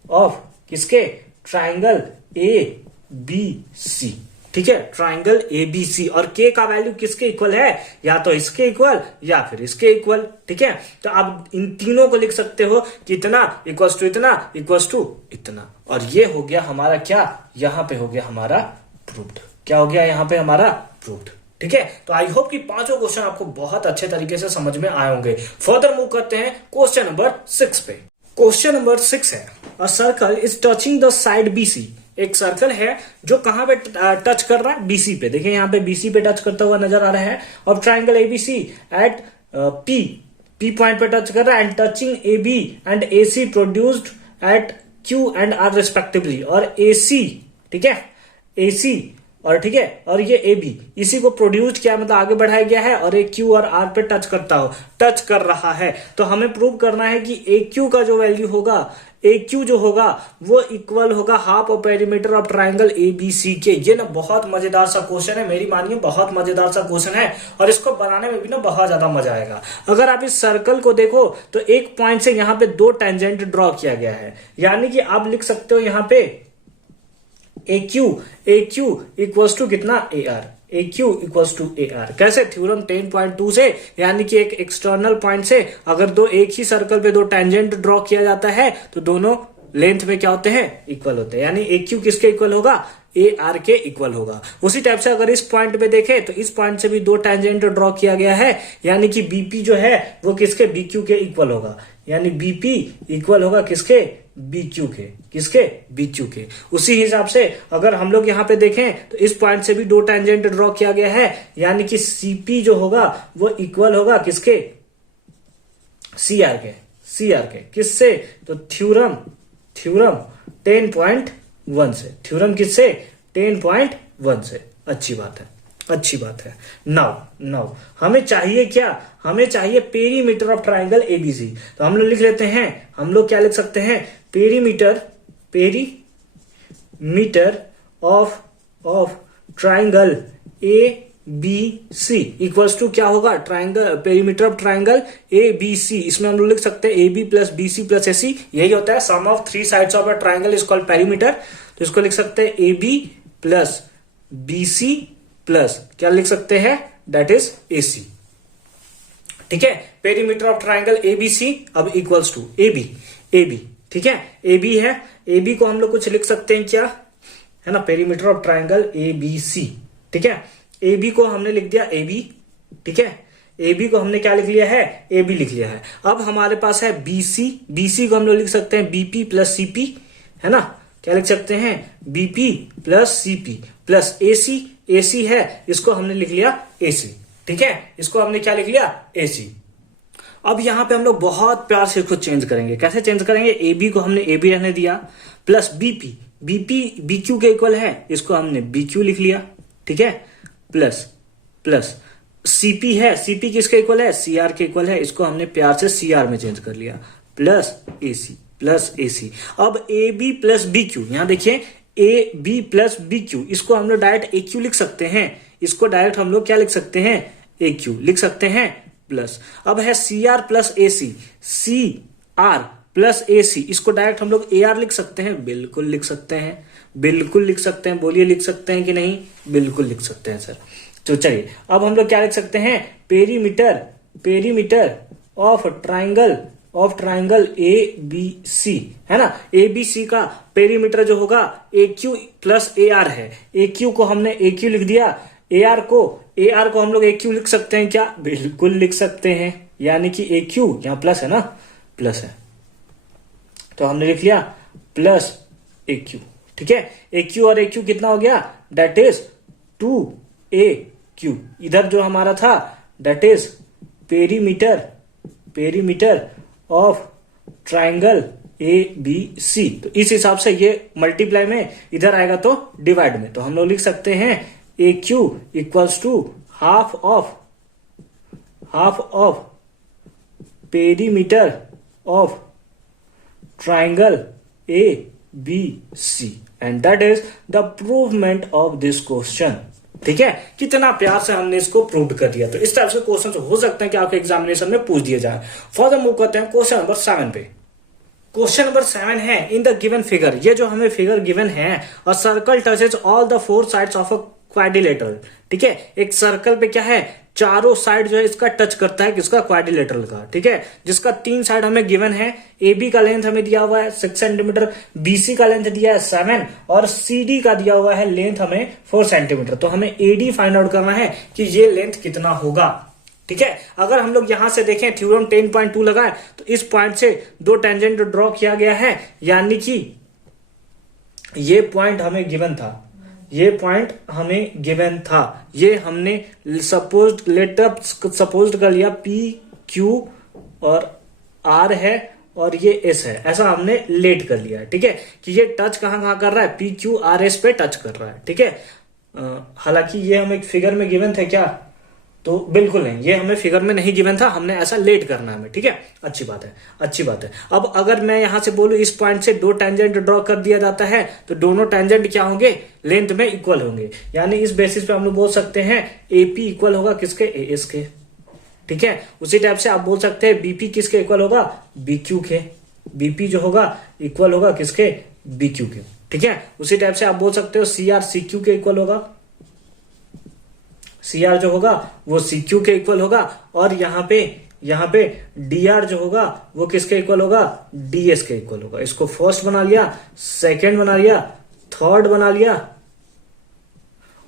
ऑफ किसके, ट्राइंगल ए बी सी। ठीक है, ट्राइंगल ए बी सी, और के का वैल्यू किसके इक्वल है, या तो इसके इक्वल या फिर इसके इक्वल। ठीक है, तो आप इन तीनों को लिख सकते हो कि इतना इक्वल्स टू इतना इक्वल्स टू इतना, और ये हो गया हमारा क्या, यहां पे हो गया हमारा प्रूव्ड। क्या हो गया यहां पे हमारा, प्रूव्ड। ठीक है, तो आई होप कि पांचों क्वेश्चन आपको बहुत अच्छे तरीके से समझ में आए होंगे। फर्दर मूव करते हैं क्वेश्चन नंबर 6 पे। क्वेश्चन नंबर 6 है, a circle is touching the side BC. एक सर्कल है जो कहां पे टच कर रहा है, बीसी पे। देखिए यहां पे बीसी पे टच करता हुआ नजर आ रहा है, और triangle ABC at P point पे टच कर रहा है, and touching AB and AC produced at Q and R respectively. और एसी, ठीक है, एसी और ठीक है, और ये ए बी, इसी को प्रोड्यूस किया, मतलब आगे बढ़ाया गया है, और ए क्यू और आर पे टच कर रहा है। तो हमें प्रूव करना है कि ए क्यू का जो वैल्यू होगा, ए क्यू जो होगा वो इक्वल होगा half of perimeter of triangle A B C के। ये ना बहुत मजेदार सा क्वेश्चन है, मेरी मानिए बहुत मजेदार सा क्वेश्चन है, और इसको बनाने में भी ना बहुत ज्यादा मजा आएगा। अगर आप इस सर्कल को देखो तो एक पॉइंट से यहां पे दो टेंजेंट ड्रॉ किया गया है, यानी कि आप लिख सकते हो यहां पे ए क्यू इक्वल्स टू कितना, A R. A Q equals to A R कैसे, थ्योरम 10.2 से, यानी कि एक एक्सटर्नल पॉइंट से अगर दो एक ही सर्कल पे दो टेंजेंट ड्रॉ किया जाता है तो दोनों लेंथ में क्या होते हैं, इक्वल होते हैं। यानी ए क्यू किसके इक्वल होगा, ए आर के इक्वल होगा। उसी टाइप से अगर इस पॉइंट पे देखें तो इस पॉइंट से भी दो टेंजेंट ड्रॉ किया गया है, यानी कि बीपी जो है वो किसके, बीक्यू के इक्वल होगा। यानी बीपी इक्वल होगा किसके, बीक्यू के, किसके, बीक्यू के। उसी हिसाब से अगर हम लोग यहाँ पे देखें तो इस पॉइंट से भी दो टेंजेंट ड्रॉ किया गया है, यानी कि सीपी जो होगा वो इक्वल होगा किसके, सीआर के किससे, तो थ्योरम 10.1 से, थ्योरम किससे, 10.1 से। अच्छी बात है। नाउ हमें चाहिए क्या, हमें चाहिए पेरीमीटर ऑफ ट्राइंगल एबीसी। तो हम लोग लिख लेते हैं, हम लोग क्या लिख सकते हैं, perimeter of triangle A B C equals to क्या होगा, triangle perimeter of triangle A B C. इसमें हम लोग लिख सकते हैं A B plus B C plus A C, यही होता है sum of three sides of a triangle is called perimeter. तो इसको लिख सकते हैं A B plus B C plus क्या लिख सकते हैं, दैट इज ए सी। ठीक है, perimeter of triangle A B C अब इक्वल्स टू ए बी, ठीक है, ए बी है, ए बी को हम लोग कुछ लिख सकते हैं क्या, है ना, perimeter of triangle A B C. ठीक है, ए बी को हमने लिख दिया ए बी, ठीक है, ए बी को हमने क्या लिख लिया है, ए बी लिख लिया है। अब हमारे पास है बी सी को हम लोग लिख सकते हैं बीपी प्लस सीपी, है ना, क्या लिख सकते हैं, BP plus CP plus A सी है, इसको हमने लिख लिया ए सी। ठीक है, इसको हमने क्या लिख लिया, ए सी। अब यहां पे हम लोग बहुत प्यार से इसको चेंज करेंगे। कैसे चेंज करेंगे, ए बी को हमने ए बी रहने दिया, प्लस बीपी बी क्यू के इक्वल है, इसको हमने बी क्यू लिख लिया। ठीक है, प्लस सीपी है, सीपी किसके इक्वल है, सीआर के इक्वल है, इसको हमने प्यार से सीआर में चेंज कर लिया, प्लस एसी। अब A B plus B Q, यहां देखिए A B plus B Q, इसको हम लोग डायरेक्ट ए क्यू लिख सकते हैं, इसको डायरेक्ट हम लोग क्या लिख सकते हैं, ए क्यू लिख सकते हैं, प्लस। अब है C R plus A C R plus A सी, इसको डायरेक्ट हम लोग ए आर लिख सकते हैं, बिल्कुल लिख सकते हैं, बोलिए लिख सकते हैं कि नहीं, बिल्कुल लिख सकते हैं सर। तो चलिए अब हम लोग क्या लिख सकते हैं, perimeter of triangle A B C, है ना, ए बी सी का पेरीमीटर जो होगा A Q plus A R है, ए क्यू को हमने ए क्यू लिख दिया, ए आर को हम लोग ए क्यू लिख सकते हैं क्या, बिल्कुल लिख सकते हैं, यानी कि ए क्यू यहां प्लस है ना, प्लस है, तो हमने लिख लिया प्लस ए क्यू। ठीक है, ए क्यू और ए क्यू कितना हो गया, दैट इज 2AQ। इधर जो हमारा था that is perimeter of triangle ABC। तो इस हिसाब से ये मल्टीप्लाई में इधर आएगा तो डिवाइड में, तो हम लोग लिख सकते हैं AQ equals to half of perimeter of triangle ABC, and that is the provement of this question. ठीक है, कितना प्यार से हमने इसको प्रूव कर दिया। तो इस टाइप से क्वेश्चन हो सकते हैं कि आपके एग्जामिनेशन में पूछ दिए जाए। फर्दर मूव करते हैं क्वेश्चन नंबर 7 पे। क्वेश्चन नंबर 7 है, इन द गिवन फिगर, ये जो हमें फिगर गिवन है, a circle touches all the four sides of a quadrilateral, ठीक है। एक सर्कल पे क्या है, चारों साइड जो है इसका टच करता है किसका, क्वाड्रिलेटरल का, ठीक है। जिसका 3 साइड हमें गिवन है, ए बी का लेंथ हमें दिया हुआ है 6 सेंटीमीटर, बीसी का लेंथ दिया है 7 और सीडी का दिया हुआ है लेंथ हमें 4 सेंटीमीटर। तो हमें एडी फाइंड आउट करना है कि ये लेंथ कितना होगा, ठीक है। अगर हम लोग यहां से देखें थ्योरम 10.2 लगाए तो इस पॉइंट से 2 टेंजेंट ड्रॉ किया गया है, यानी कि ये पॉइंट हमें गिवन था, ये पॉइंट हमें गिवन था, ये हमने सपोज कर लिया पी क्यू और आर है और ये एस है, ऐसा हमने लेट कर लिया, ठीक है, कि ये टच कहां कर रहा है, पी क्यू आर एस पे टच कर रहा है, ठीक है। हालांकि ये हमें फिगर में गिवन थे क्या, तो बिल्कुल नहीं, ये हमें फिगर में नहीं गिवन था, हमने ऐसा लेट करना है हमें, ठीक है। अच्छी बात है, अच्छी बात है। अब अगर मैं यहां से बोलूं इस पॉइंट से 2 टेंजेंट ड्रॉ कर दिया जाता है तो दोनों टेंजेंट क्या होंगे, लेंथ में इक्वल होंगे, यानी इस बेसिस पे हम लोग बोल सकते हैं एपी इक्वल होगा किसके, एएस के, ठीक है। उसी टाइप से आप बोल सकते हैं बीपी किसके इक्वल होगा, बीक्यू के, बीपी जो होगा इक्वल होगा किसके, बीक्यू के, ठीक है। उसी टाइप से आप बोल सकते हो सीआर सीक्यू के इक्वल होगा, सीआर जो होगा वो सीक्यू के इक्वल होगा, और यहाँ पे डीआर जो होगा वो किसके इक्वल होगा, डीएस के इक्वल होगा। इसको फर्स्ट बना लिया, सेकंड बना लिया, थर्ड बना लिया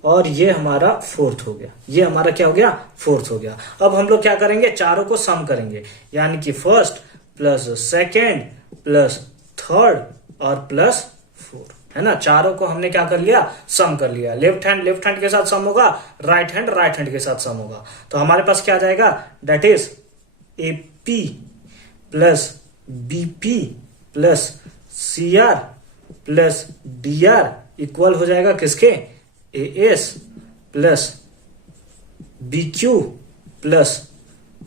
और ये हमारा फोर्थ हो गया, ये हमारा क्या हो गया, फोर्थ हो गया। अब हम लोग क्या करेंगे, चारों को सम करेंगे, यानी कि first plus second plus third और प्लस फोर्थ, है ना। चारों को हमने क्या कर लिया, सम कर लिया। लेफ्ट हैंड के साथ सम होगा, राइट हैंड के साथ सम होगा, तो हमारे पास क्या आ जाएगा, that is AP plus BP plus CR plus DR equal हो जाएगा किसके, AS plus BQ plus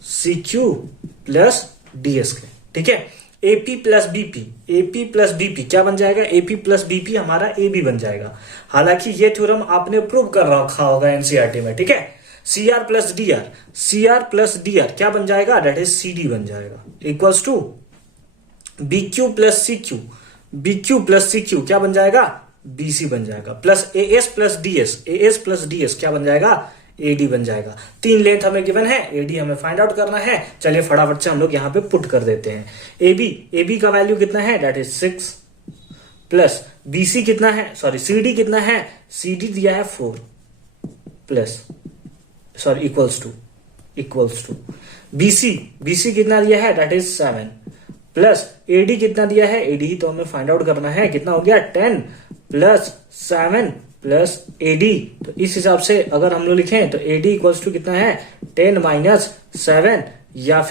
CQ plus DS के, ठीक है। एपी प्लस बीपी क्या बन जाएगा, एपी प्लस बीपी हमारा एबी बन जाएगा। हालांकि ये थ्योरम आपने प्रूव कर रखा होगा एनसीईआरटी में, ठीक है। सीआर प्लस डीआर क्या बन जाएगा, दैट इज सीडी बन जाएगा, equals to BQ plus CQ क्या बन जाएगा, बीसी बन जाएगा, प्लस एएस प्लस डीएस क्या बन जाएगा, एडी बन जाएगा। 3 लेंथ हमें गिवन है, एडी हमें फाइंड आउट करना है। चलिए फटाफट से हम लोग यहां पे पुट कर देते हैं। एबी का वैल्यू कितना है, दैट इज 6 प्लस बीसी कितना है, सॉरी सीडी कितना है, सीडी दिया है 4 plus sorry equals to BC कितना दिया है, दैट इज 7 प्लस एडी कितना दिया है, एडी तो हमें फाइंड आउट करना है, कितना हो गया 10 प्लस 7 प्लस एडी। तो इस हिसाब से अगर हम लोग लिखें तो एडी इक्वल्स टू कितना है, 10 माइनस 7, या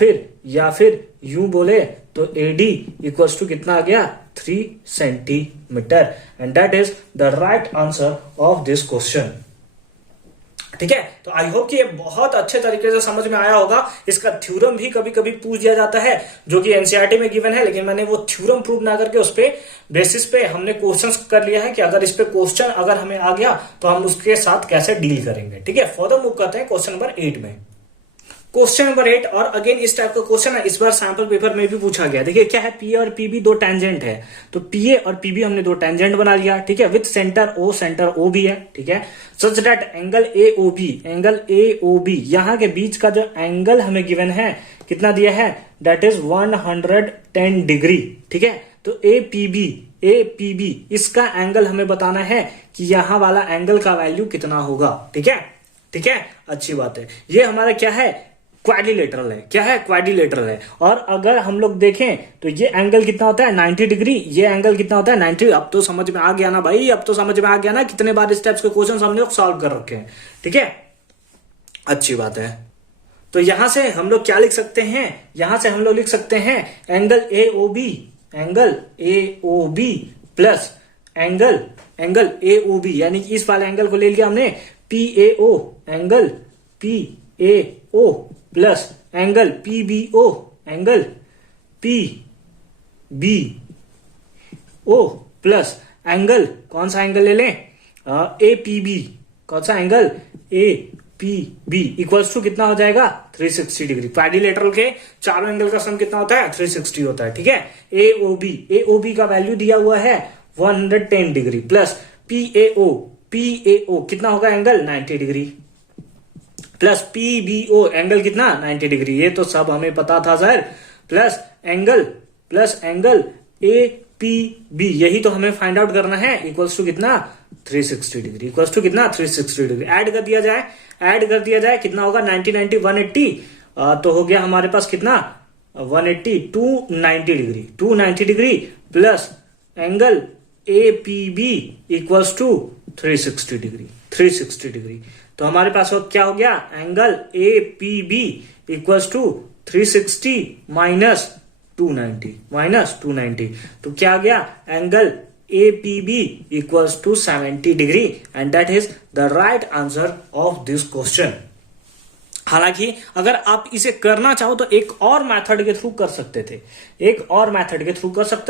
फिर यूं बोले तो एडी इक्वल्स टू कितना आ गया, 3 centimetre, and that is the right answer of this question, ठीक है। तो आई होप कि ये बहुत अच्छे तरीके से समझ में आया होगा। इसका थ्योरम भी कभी कभी पूछ दिया जाता है जो कि एनसीईआरटी में गिवन है, लेकिन मैंने वो थ्योरम प्रूव ना करके उस पे बेसिस पे हमने क्वेश्चंस कर लिया है कि अगर इस पे क्वेश्चन अगर हमें आ गया तो हम उसके साथ कैसे डील करेंगे, ठीक है। फर्दर मूव करते हैं क्वेश्चन नंबर 8 में। क्वेश्चन नंबर 8 और अगेन इस टाइप का क्वेश्चन है, इस बार सैंपल पेपर में भी पूछा गया। देखिए क्या है, पीए और पीबी 2 टेंजेंट है, तो पीए और पीबी हमने 2 टेंजेंट बना लिया, ठीक है, विथ सेंटर ओ भी है, ठीक है। सच दैट एंगल एओबी यहां के बीच का जो एंगल हमें गिवन है कितना दिया है, दैट इज 110 डिग्री, ठीक है। तो एपीबी इसका एंगल हमें बताना है कि यहां वाला एंगल का वैल्यू कितना होगा, ठीक है। अच्छी बात है, ये हमारा क्या है, क्वाड्रिलेटरल है, क्या है, क्वाड्रिलेटरल है। और अगर हम लोग देखें तो ये एंगल कितना होता है, 90 डिग्री, ये एंगल कितना होता है, 90। अब तो समझ में आ गया ना भाई, अब तो समझ में आ गया ना कितने बार इस टाइप्स के क्वेश्चन हमने लोग सॉल्व कर रखे हैं, ठीक है। अच्छी बात है। तो यहां से हम लोग क्या लिख सकते हैं, यहां से हम लोग लिख सकते हैं angle AOB plus angle AOB, यानी कि इस वाले एंगल को ले लिया हमने PAO, angle PAO plus angle PBO, angle PBO plus angle कौन सा एंगल ले लें, एपीबी, कौन सा एंगल, एपीबी इक्वल्स टू कितना हो जाएगा, 360 डिग्री। क्वाड्रिलेटरल के चारों एंगल का सम कितना होता है, 360 होता है, ठीक है। एओबी का वैल्यू दिया हुआ है 110 डिग्री प्लस PAO कितना होगा angle 90 degree, plus PBO angle कितना 90 डिग्री, ये तो सब हमें पता था सर, प्लस एंगल APB, यही तो हमें फाइंड आउट करना है, इक्वल्स टू कितना 360 डिग्री, इक्वल्स टू कितना 360 डिग्री। ऐड कर दिया जाए कितना होगा 90 90 180, तो हो गया हमारे पास कितना 180 290 degree plus angle APB equals to 360 degree. तो हमारे पास क्या हो गया angle APB equals to 360 minus 290, तो क्या आ गया angle APB equals to 70 degree, and that is the right answer of this question. हालांकि अगर आप इसे करना चाहो तो एक और मेथड के थ्रू कर सकते थे,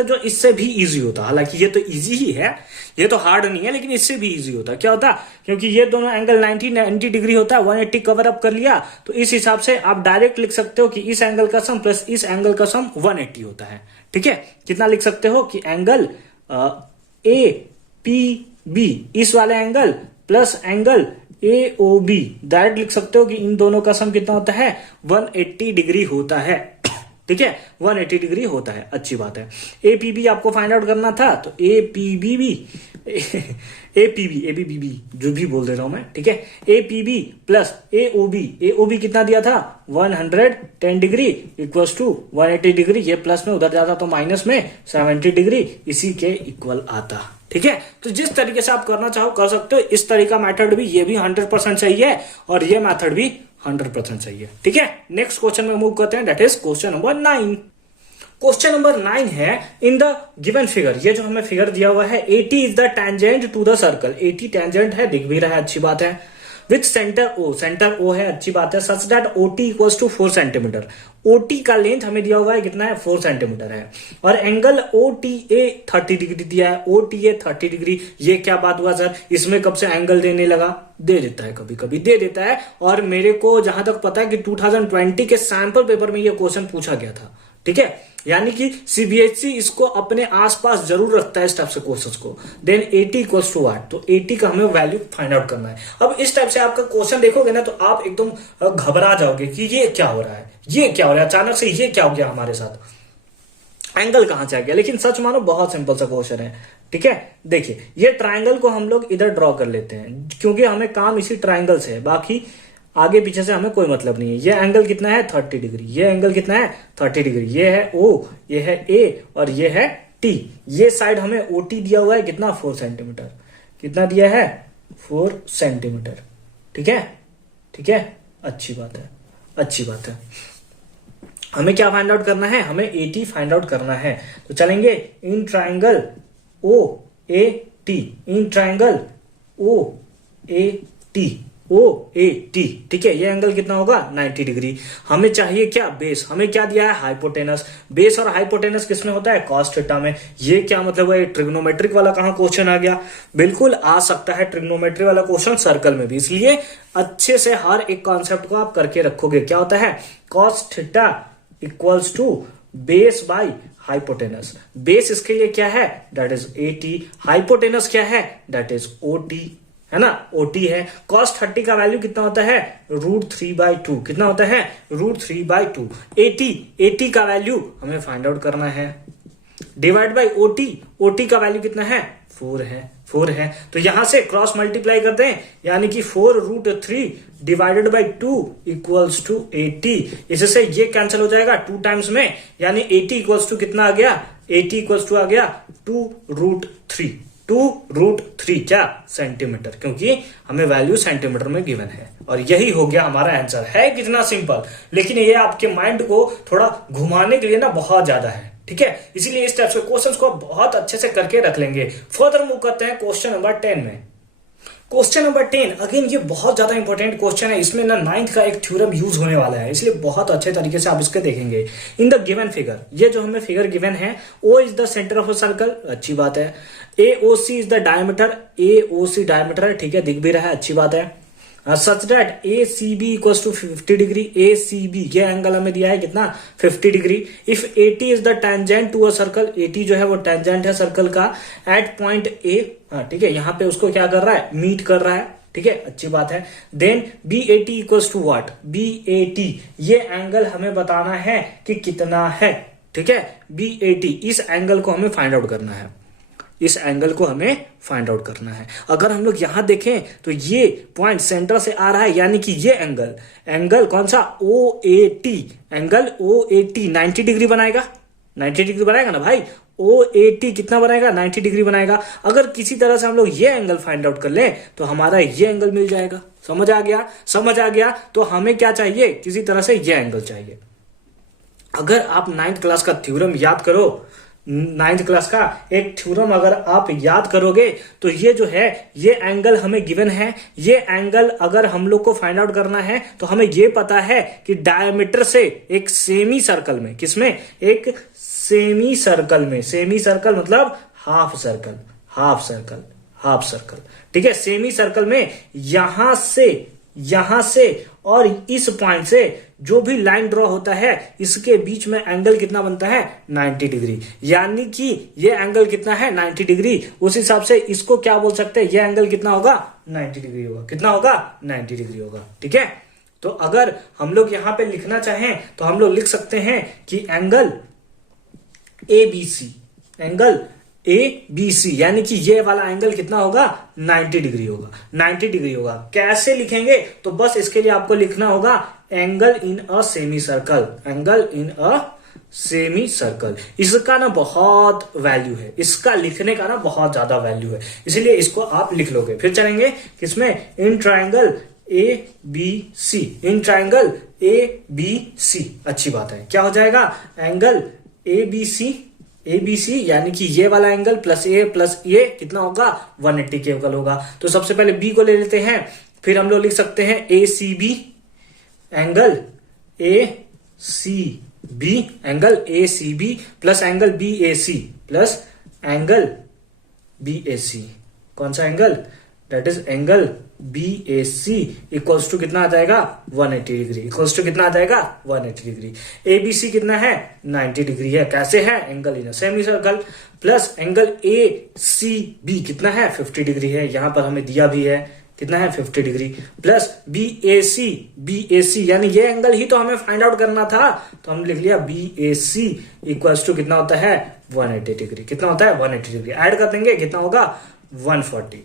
जो इससे भी इजी होता। हालांकि ये तो इजी ही है, ये तो हार्ड नहीं है, लेकिन इससे भी इजी होता। क्या होता, क्योंकि ये दोनों एंगल 90 डिग्री होता है, 180 कवर अप कर लिया, तो इस हिसाब से आप डायरेक्ट लिख सकते हो कि इस एंगल का सम प्लस इस एंगल का सम 180 होता है। ठीक है, कितना लिख सकते हो कि एंगल APB इस वाले angle plus angle AOB direct लिख सकते हो कि इन दोनों का सम कितना होता है 180 डिग्री होता है। ठीक है, 180 डिग्री होता है, अच्छी बात है। APB आपको फाइंड आउट करना था, तो APB जो भी बोल दे रहा हूं मैं, ठीक है, APB प्लस AOB कितना दिया था 110 डिग्री इक्वल्स टू 180 डिग्री, ये प्लस में उधर जाता तो माइनस में 70 डिग्री, इसी के इक्वल आता। ठीक है, तो जिस तरीके से आप करना चाहो कर सकते हो। इस तरीका मेथड भी, ये भी 100% सही है और ये मेथड भी 100% सही है। ठीक है, नेक्स्ट क्वेश्चन में मूव करते हैं, that is question number 9। Question number 9 है, इन द गिवन फिगर, ये जो हमें फिगर दिया हुआ है, 80 is the tangent to the circle, 80 tangent है, दिख भी रहा है, अच्छी बात है, विथ सेंटर O है, अच्छी बात है, such that OT equals to 4 centimetre, OT का लेंथ हमें दिया हुआ है कितना है 4 सेंटीमीटर है, और एंगल OTA 30 डिग्री दिया है, OTA 30 डिग्री, ये क्या बात हुआ सर, इसमें कब से एंगल देने लगा, दे देता है, कभी कभी दे देता है, और मेरे को जहां तक पता है कि 2020 के सैंपल पेपर में ये क्वेश्चन पूछा गया था। ठीक है, यानी कि CBSE इसको अपने आसपास जरूर रखता है इस टाइप से क्वेश्चंस को। देन 80 इक्वल्स टू व्हाट, तो 80 का हमें वैल्यू फाइंड आउट करना है। अब इस टाइप से आपका क्वेश्चन देखोगे ना, तो आप एकदम घबरा जाओगे कि ये क्या हो रहा है, अचानक से ये क्या हो गया हमारे साथ, एंगल कहां से आ गया। लेकिन सच मानो बहुत सिंपल सा क्वेश्चन है। ठीक है, देखिए ये ट्राइंगल को हम लोग इधर ड्रॉ कर लेते हैं, क्योंकि हमें काम इसी ट्राइंगल से है, बाकी आगे पीछे से हमें कोई मतलब नहीं है। ये एंगल कितना है 30 डिग्री, ये एंगल कितना है 30 डिग्री, ये है O, ये है A और ये है T। ये साइड हमें OT दिया हुआ है कितना 4 सेंटीमीटर, कितना दिया है 4 सेंटीमीटर। ठीक है, अच्छी बात है। हमें क्या फाइंड आउट करना है, हमें 80 फाइंड आउट करना है। तो चलेंगे इन ट्राइंगल OAT, OAT। ठीक है, ये एंगल कितना होगा 90 डिग्री। हमें चाहिए क्या बेस, हमें क्या दिया है हाइपोटेनस। बेस और हाइपोटेनस किसमें होता है कॉस थीटा में। ये क्या मतलब है, ट्रिग्नोमेट्रिक वाला कहां क्वेश्चन आ गया, बिल्कुल आ सकता है ट्रिग्नोमेट्री वाला क्वेश्चन सर्कल में भी, इसलिए अच्छे से हर एक कॉन्सेप्ट को आप करके रखोगे। क्या होता है cos theta equals to base by hypotenuse. Base इसके लिए क्या है दैट इज 80, हाइपोटेनस क्या है दैट इज OT, है ना, OT है। cos 30 का वैल्यू कितना होता है √3/2, कितना होता है √3/2। 80 का वैल्यू हमें फाइंड आउट करना है, डिवाइड बाई OT का वैल्यू कितना है 4 है। तो यहां से क्रॉस मल्टीप्लाई करते हैं, यानी कि 4√3 डिवाइडेड बाई 2 इक्वल्स टू 80। इससे ये कैंसिल हो जाएगा 2 टाइम्स में, यानी 80 इक्वल्स टू कितना आ गया, 80 इक्वल्स टू आ गया 2√3 क्या सेंटीमीटर, क्योंकि हमें वैल्यू सेंटीमीटर में गिवन है। और यही हो गया हमारा आंसर। है कितना सिंपल, लेकिन ये आपके माइंड को थोड़ा घुमाने के लिए ना बहुत ज्यादा है। ठीक है, इसीलिए इस टाइप से क्वेश्चंस को बहुत अच्छे से करके रख लेंगे। फर्दर मूव करते हैं क्वेश्चन नंबर 10 में। क्वेश्चन नंबर 10 अगेन ये बहुत ज्यादा इंपॉर्टेंट क्वेश्चन है, इसमें ना 9th का एक थ्योरम यूज होने वाला है, इसलिए बहुत अच्छे तरीके से आप इसके देखेंगे। इन द गिवन फिगर, ये जो हमें फिगर गिवन है, O is the centre of a circle, अच्छी बात है। AOC is the diameter, AOC diameter है, ठीक है, दिख भी रहा है, अच्छी बात है। Such that A C B equals to 50 degree, A C B ये एंगल हमें दिया है कितना 50 degree. If 80 is the tangent to a circle, 80 जो है वो टेंजेंट है सर्कल का एट पॉइंट ए, ठीक है, यहाँ पे उसको क्या कर रहा है, मीट कर रहा है, ठीक है, अच्छी बात है। Then B A T equals to what, B A T ये एंगल हमें बताना है कि कितना है, ठीक है, बी ए टी इस एंगल को हमें फाइंड आउट करना है, इस एंगल को हमें फाइंड आउट करना है। अगर हम लोग यहां देखें तो ये पॉइंट सेंटर से आ रहा है, यानी कि ये एंगल कौन सा, O A T, angle O A T 90 degree बनाएगा, 90 डिग्री बनाएगा ना भाई, ओ ए टी कितना बनाएगा, 90 डिग्री बनाएगा। अगर किसी तरह से हम लोग ये एंगल फाइंड आउट कर लें तो हमारा ये एंगल मिल जाएगा। समझ आ गया, समझ आ गया। तो हमें क्या चाहिए, किसी तरह से ये एंगल चाहिए। अगर आप 9th क्लास का थ्योरम याद करो, 9th क्लास का एक थ्योरम अगर आप याद करोगे तो ये जो है ये एंगल हमें गिवन है। ये एंगल अगर हम लोग को फाइंड आउट करना है तो हमें ये पता है कि डायमीटर से एक सेमी सर्कल में, किसमें, एक सेमी सर्कल में, सेमी सर्कल मतलब half circle, half circle, half circle, ठीक है, सेमी सर्कल में यहां से और इस पॉइंट से जो भी लाइन ड्रॉ होता है इसके बीच में एंगल कितना बनता है, 90 डिग्री। यानी कि ये एंगल कितना है, 90 डिग्री। उस हिसाब से इसको क्या बोल सकते हैं, ये एंगल कितना होगा, 90 डिग्री होगा। कितना होगा, 90 डिग्री होगा, ठीक है। तो अगर हम लोग यहां पे लिखना चाहें तो हम लोग लिख सकते हैं कि angle A B C, angle A B C, यानी कि ये वाला एंगल कितना होगा, 90 डिग्री होगा, 90 डिग्री होगा। कैसे लिखेंगे, तो बस इसके लिए आपको लिखना होगा angle in a semi circle, angle in a semi circle. इसका ना बहुत वैल्यू है, इसका लिखने का ना बहुत ज्यादा वैल्यू है, इसलिए इसको आप लिख लोगे। फिर चलेंगे किसमें, in triangle A B C, in triangle A B C, अच्छी बात है। क्या हो जाएगा, angle A B C, A B C यानी कि ये वाला एंगल प्लस ये कितना होगा, 180 के एंगल होगा। तो सबसे पहले बी को ले लेते हैं, फिर हम लोग लिख सकते हैं A C B, angle A C B, angle A C B plus angle B A C plus angle B A C. कौन सा angle, that is angle B A C equals to कितना आ जाएगा, 180 डिग्री, इक्वल्स टू कितना आ जाएगा, 180 degree. ए B सी कितना है, 90 डिग्री है। कैसे है, angle in semi circle, plus angle A C B कितना है, 50 डिग्री है, यहां पर हमें दिया भी है कितना है, 50 डिग्री, प्लस बी ए सी यानी ये एंगल ही तो हमें फाइंड आउट करना था, तो हमने लिख लिया B A C equals to कितना होता है, 180 डिग्री। कितना होता है, 180 डिग्री। ऐड कर देंगे, कितना होगा, 140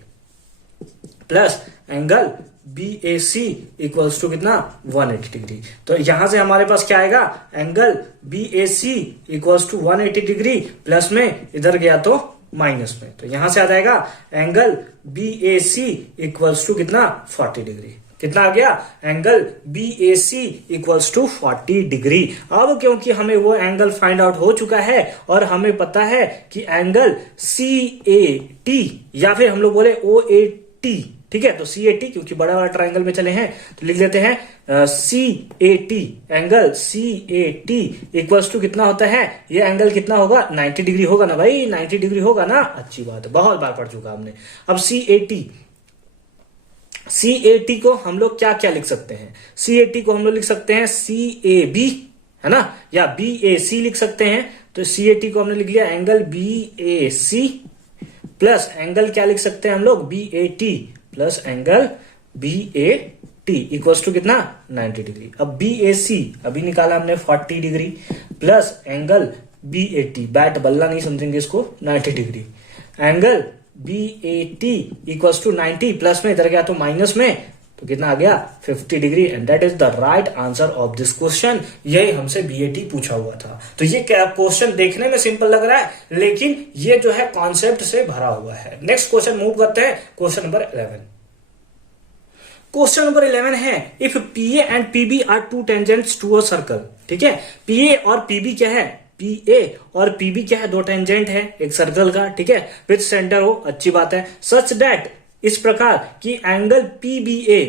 plus angle B A C equals to कितना, 180 डिग्री। तो यहां से हमारे पास क्या आएगा, angle B A C equals to 180 degree, plus में इधर गया तो माइनस में, तो यहां से आ जाएगा angle B A C equals to कितना, 40 डिग्री। कितना आ गया, angle B A C equals to 40 degree. अब क्योंकि हमें वो एंगल फाइंड आउट हो चुका है और हमें पता है कि एंगल सी ए टी या फिर हम लोग बोले ओ ए टी, ठीक है, तो सी ए टी क्योंकि बड़ा वाला ट्राइंगल में चले हैं तो लिख लेते हैं C A T, angle C A T equals to कितना होता है, ये एंगल कितना होगा, 90 डिग्री होगा ना भाई, 90 डिग्री होगा ना, अच्छी बात है, बहुत बार पढ़ चुका हमने। अब सी ए टी को हम लोग क्या क्या लिख सकते हैं, सी ए टी को हम लोग लिख सकते हैं सी ए बी, है ना, या बी ए सी लिख सकते हैं। तो सी ए टी को हमने लिख लिया angle B A C plus angle क्या लिख सकते हैं हम लोग, B A T plus angle B A T equals to कितना, 90 डिग्री। अब बी ए सी अभी निकाला हमने 40 degree plus angle B A T, bat बल्ला नहीं समझेंगे इसको, 90 degree. Angle B A T equals to 90 plus में इधर गया तो माइनस में, तो कितना आ गया, 50 degree. And that is the right answer of this question. यही हमसे बीएटी पूछा हुआ था। तो ये क्या क्वेश्चन देखने में सिंपल लग रहा है लेकिन ये जो है कॉन्सेप्ट से भरा हुआ है। नेक्स्ट क्वेश्चन मूव करते हैं, क्वेश्चन नंबर 11। क्वेश्चन नंबर 11 है, if PA and PB are two tangents to a circle. ठीक है, पीए और पीबी क्या है, पीए और पीबी क्या है, दो टेंजेंट है एक सर्कल का, ठीक है, विद सेंटर हो, अच्छी बात है। सच दैट, इस प्रकार कि angle PBA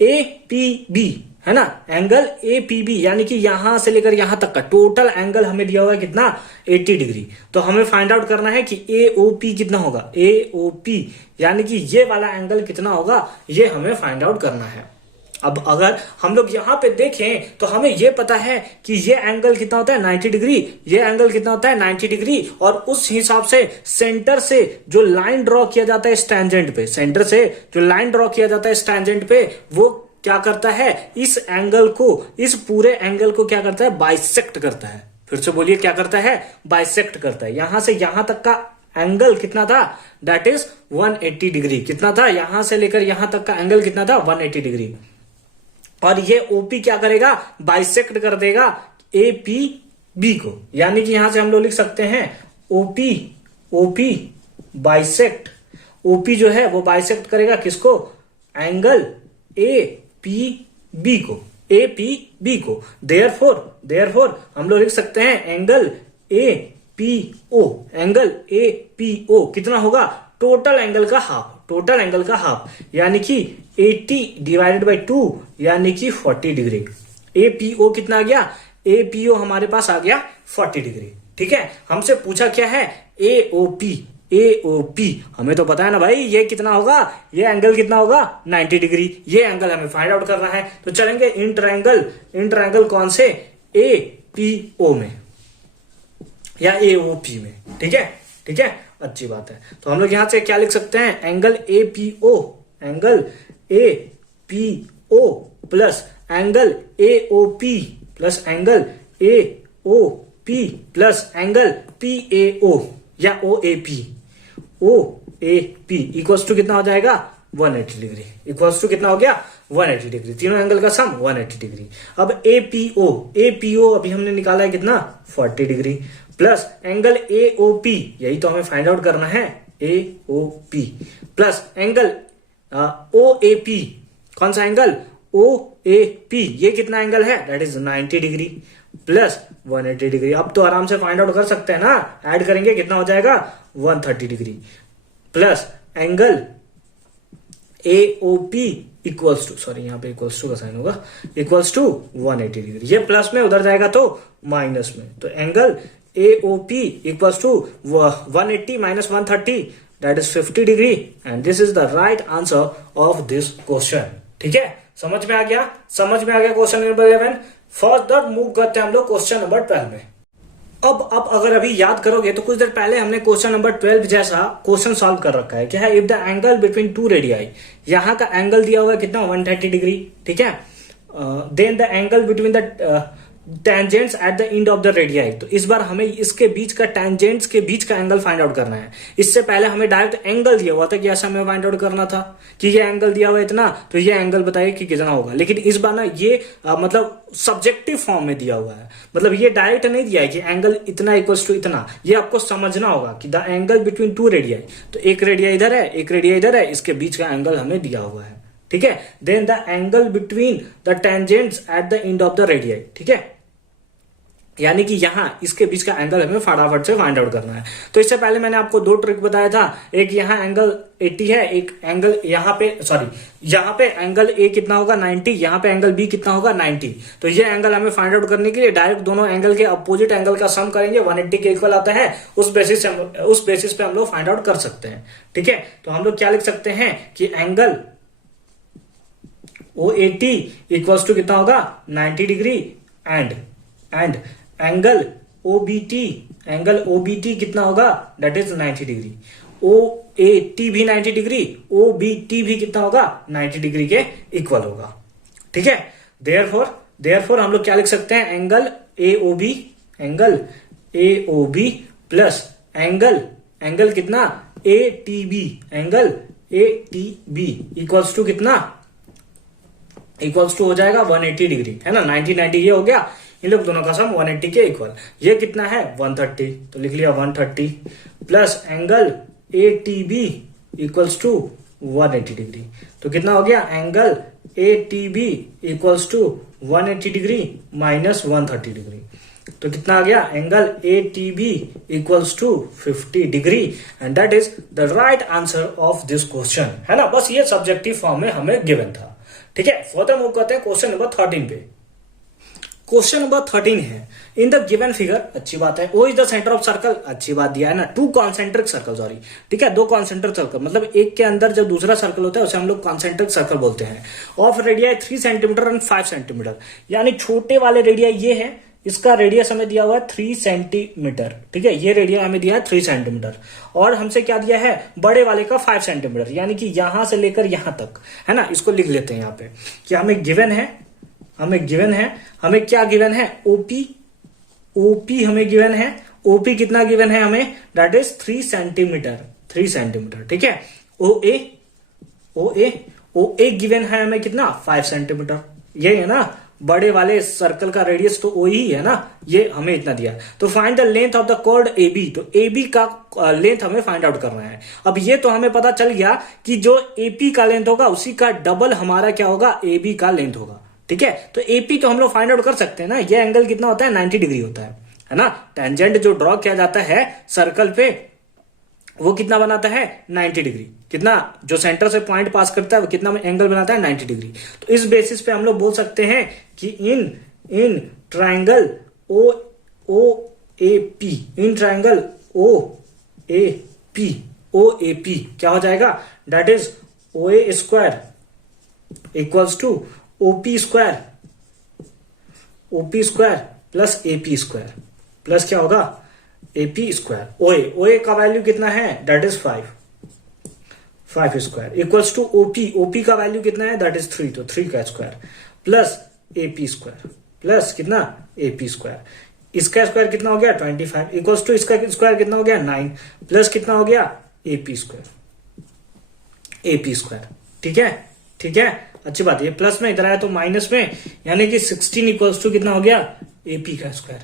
A P B, है ना, एंगल ए पी बी यानी कि यहां से लेकर यहां तक का टोटल एंगल हमें दिया हुआ है कितना 80 डिग्री। तो हमें फाइंड आउट करना है कि ए ओ पी कितना होगा, ए ओ पी यानी कि ये वाला एंगल कितना होगा, ये हमें फाइंड आउट करना है। अब अगर हम लोग यहां पे देखें तो हमें यह पता है कि ये एंगल कितना होता है 90 डिग्री, ये एंगल कितना होता है 90 डिग्री, और उस हिसाब से सेंटर से जो लाइन ड्रॉ किया जाता है इस टेंजेंट पे, सेंटर से जो लाइन ड्रॉ किया जाता है इस टेंजेंट पे, वो क्या करता है, इस एंगल को, इस पूरे एंगल को क्या करता है, बाइसेक्ट करता है। फिर से बोलिए, क्या करता है, बाइसेक्ट करता है। यहां से यहां तक का एंगल कितना था, दैट इज 180 डिग्री। कितना था, यहां से लेकर यहां तक का एंगल कितना था, 180 डिग्री। और ये ओपी क्या करेगा, बाइसेक्ट कर देगा ए पी बी को, यानी कि यहां से हम लोग लिख सकते हैं ओपी, ओपी बाइसेक्ट, ओपी जो है वो बाइसेक्ट करेगा किसको, एंगल ए पी बी को, ए पी बी को। देयरफॉर हम लोग लिख सकते हैं angle A P O, angle A P O कितना होगा, टोटल एंगल का हाफ, टोटल एंगल का हाफ, यानी कि 80 डिवाइडेड बाई 2 यानी कि 40 डिग्री। एपीओ कितना आ गया, एपीओ हमारे पास आ गया 40 डिग्री। ठीक है, हमसे पूछा क्या है, एओपी, एओपी हमें तो पता है ना भाई ये कितना होगा, ये एंगल कितना होगा 90 डिग्री, ये एंगल हमें फाइंड आउट करना है। तो चलेंगे इन ट्रायंगल कौन से, एपीओ में या एओपी में। ठीक है, ठीक है, अच्छी बात है। तो हम लोग यहां से क्या लिख सकते हैं, angle APO, angle APO plus angle AOP plus angle AOP plus angle PAO या ओएपी, ओएपी इक्वल्स टू कितना हो जाएगा 180 डिग्री, इक्वल्स टू कितना हो गया 180 डिग्री, तीनों एंगल का सम 180 डिग्री। अब एपीओ, एपीओ अभी हमने निकाला है कितना 40 डिग्री प्लस एंगल एओपी, यही तो हमें फाइंड आउट करना है, एओपी प्लस एंगल ओएपी, कौन सा एंगल ओएपी, ये कितना एंगल है, that is 90 degree plus 180 degree. अब तो आराम से फाइंड आउट कर सकते हैं ना, ऐड करेंगे कितना हो जाएगा 130 degree plus angle AOP equals to, sorry यहाँ पे इक्वल्स टू का साइन होगा, इक्वल्स टू 180 डिग्री। ये प्लस में उधर जाएगा तो माइनस में, तो angle AOP equals to 180 minus 130 that is 50 degree and this is the right answer of this question. ठीक है, समझ में आ गया, समझ में आ गया क्वेश्चन नंबर 11। फर्दर मूव करते हैं हम लोग क्वेश्चन नंबर 12 में। अब अगर अभी याद करोगे तो कुछ देर पहले हमने क्वेश्चन नंबर 12 जैसा क्वेश्चन सॉल्व कर रखा है। क्या है, if the angle between two radii, यहां का एंगल दिया हुआ है कितना 130 डिग्री। ठीक है, then the angle between the tangents at the end of the radii, तो इस बार हमें इसके बीच का, टेंजेंट्स के बीच का एंगल फाइंड आउट करना है। इससे पहले हमें डायरेक्ट एंगल दिया हुआ था कि ऐसा हमें फाइंड आउट करना था कि ये एंगल दिया हुआ है इतना, तो ये एंगल बताइए कि कितना होगा। लेकिन इस बार ना ये मतलब सब्जेक्टिव फॉर्म में दिया हुआ है, मतलब ये डायरेक्ट नहीं दिया है कि एंगल इतना इक्वल्स टू इतना। ये आपको समझना होगा कि the angle between two radii, तो एक रेडिया इधर है, एक रेडिया इधर है, इसके बीच का एंगल हमें दिया हुआ है। ठीक है, then the angle between the tangents at the end of the radii. ठीक है, यानी कि यहां इसके बीच का एंगल हमें फटाफट से फाइंड आउट करना है। तो इससे पहले मैंने आपको दो ट्रिक बताया था, एक यहां एंगल 80 है, एक एंगल यहां पे, सॉरी यहां पे एंगल ए कितना होगा 90, यहां पे एंगल बी कितना होगा 90। तो ये एंगल हमें फाइंड आउट करने के लिए डायरेक्ट दोनों एंगल के अपोजिट एंगल का सम करेंगे, 180 के इक्वल आता है, उस बेसिस पे हम लोग फाइंड आउट कर सकते हैं। ठीक है, तो हम लोग क्या लिख सकते हैं कि एंगल OAT इक्वल्स टू कितना होगा 90 डिग्री एंड एंगल OBT कितना होगा, दैट इज 90 डिग्री। OAT भी 90 डिग्री, OBT भी कितना होगा 90 डिग्री के इक्वल होगा। ठीक है, देयरफॉर हम लोग क्या लिख सकते हैं, एंगल AOB प्लस एंगल कितना ATB, angle ATB equals to कितना, इक्वल्स टू हो जाएगा 180 डिग्री, है ना, 90 ये हो गया, इन लोग दोनों का सम 180 के इक्वल। ये कितना है 130, तो लिख लिया 130 plus angle ATB equals to 180 degree, तो कितना हो गया, angle ATB equals to 180 degree minus 130 degree, तो कितना आ गया, angle ATB equals to 50 degree and that is the right answer of this question, है ना। बस ये सब्जेक्टिव फॉर्म में हमें गिवन था। ठीक है, फर्दर मूव करते हैं क्वेश्चन नंबर 13 पे। क्वेश्चन नंबर 13 है, इन द गिवन फिगर, अच्छी बात है, O is the centre of circle, अच्छी बात दिया है ना, टू कॉन्सेंट्रिक सर्कल, सॉरी, ठीक है, दो कॉन्सेंट्रिक सर्कल, मतलब एक के अंदर जब दूसरा सर्कल होता है उसे हम लोग कॉन्सेंट्रिक सर्कल बोलते हैं। Of radii 3 centimetre and 5 centimetre, यानी छोटे वाले रेडियाई ये है, इसका रेडियस हमें दिया हुआ है 3 सेंटीमीटर, ठीक है, ये रेडियस हमें दिया है 3 सेंटीमीटर, और हमसे क्या दिया है, बड़े वाले का 5 सेंटीमीटर, यानी कि यहां से लेकर यहां तक, है ना, इसको लिख लेते हैं यहाँ पे कि हमें गिवन है, हमें क्या गिवन है, ओपी हमें गिवन है, ओपी कितना गिवन है हमें, दैट इज 3 सेंटीमीटर, ठीक है। ओए गिवन है हमें कितना, 5 सेंटीमीटर, ये है ना, बड़े वाले सर्कल का रेडियस तो ओ ही है ना, ये हमें इतना दिया। तो find the length of the chord A B, तो ए बी का लेंथ हमें फाइंड आउट करना है। अब ये तो हमें पता चल गया कि जो एपी का लेंथ होगा उसी का डबल हमारा क्या होगा, ए बी का लेंथ होगा, ठीक है। तो एपी तो हम लोग फाइंड आउट कर सकते हैं ना, ये एंगल कितना होता है, 90 डिग्री होता है ना। टेंजेंट जो ड्रॉ किया जाता है सर्कल पे वो कितना बनाता है, 90 डिग्री, कितना, जो सेंटर से पॉइंट पास करता है वो कितना एंगल बनाता है, 90 डिग्री। तो इस बेसिस पे हम लोग बोल सकते हैं कि in triangle O A P, in triangle O A P क्या हो जाएगा, that is O A square equals to OP square plus AP square plus क्या होगा, एपी स्क्वायर। ओए का वैल्यू कितना है, that is 5 square equals to OP का value कितना है, दैट इज 3, तो 3 का square plus AP square plus कितना, एपी स्क्वायर, इसका स्क्वायर कितना हो गया 25 इक्वल्स टू इसका स्क्वायर कितना हो गया 9 प्लस कितना हो गया, एपी स्क्वायर, ठीक है, अच्छी बात है। प्लस में इधर आया तो माइनस में, यानी कि 16 इक्वल्स टू कितना हो गया, एपी का स्क्वायर।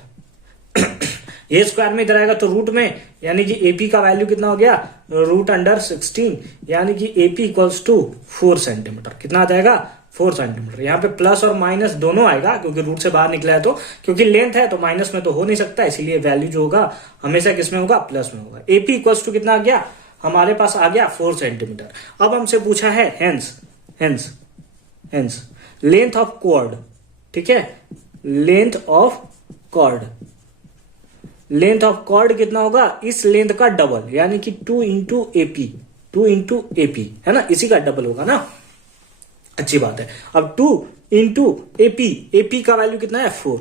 ये स्क्वायर में इधर आएगा तो रूट में, यानी कि एपी का वैल्यू कितना हो गया, रूट अंडर 16, यानी कि एपी इक्वल्स टू 4 सेंटीमीटर, कितना आ जाएगा, 4 सेंटीमीटर। यहाँ पे प्लस और माइनस दोनों आएगा क्योंकि रूट से बाहर निकला है, तो क्योंकि लेंथ है तो माइनस में तो हो नहीं सकता, इसीलिए वैल्यू जो होगा हमेशा किसमें होगा, प्लस में होगा। एपी इक्वल्स टू कितना आ गया, हमारे पास आ गया 4 सेंटीमीटर। अब हमसे पूछा है हेंस लेंथ ऑफ कॉर्ड, ठीक है, लेंथ ऑफ कॉर्ड कितना होगा, इस लेंथ का डबल, यानी कि 2 इंटू एपी है ना, इसी का डबल होगा ना, अच्छी बात है। अब 2 इंटू एपी का वैल्यू कितना है, 4,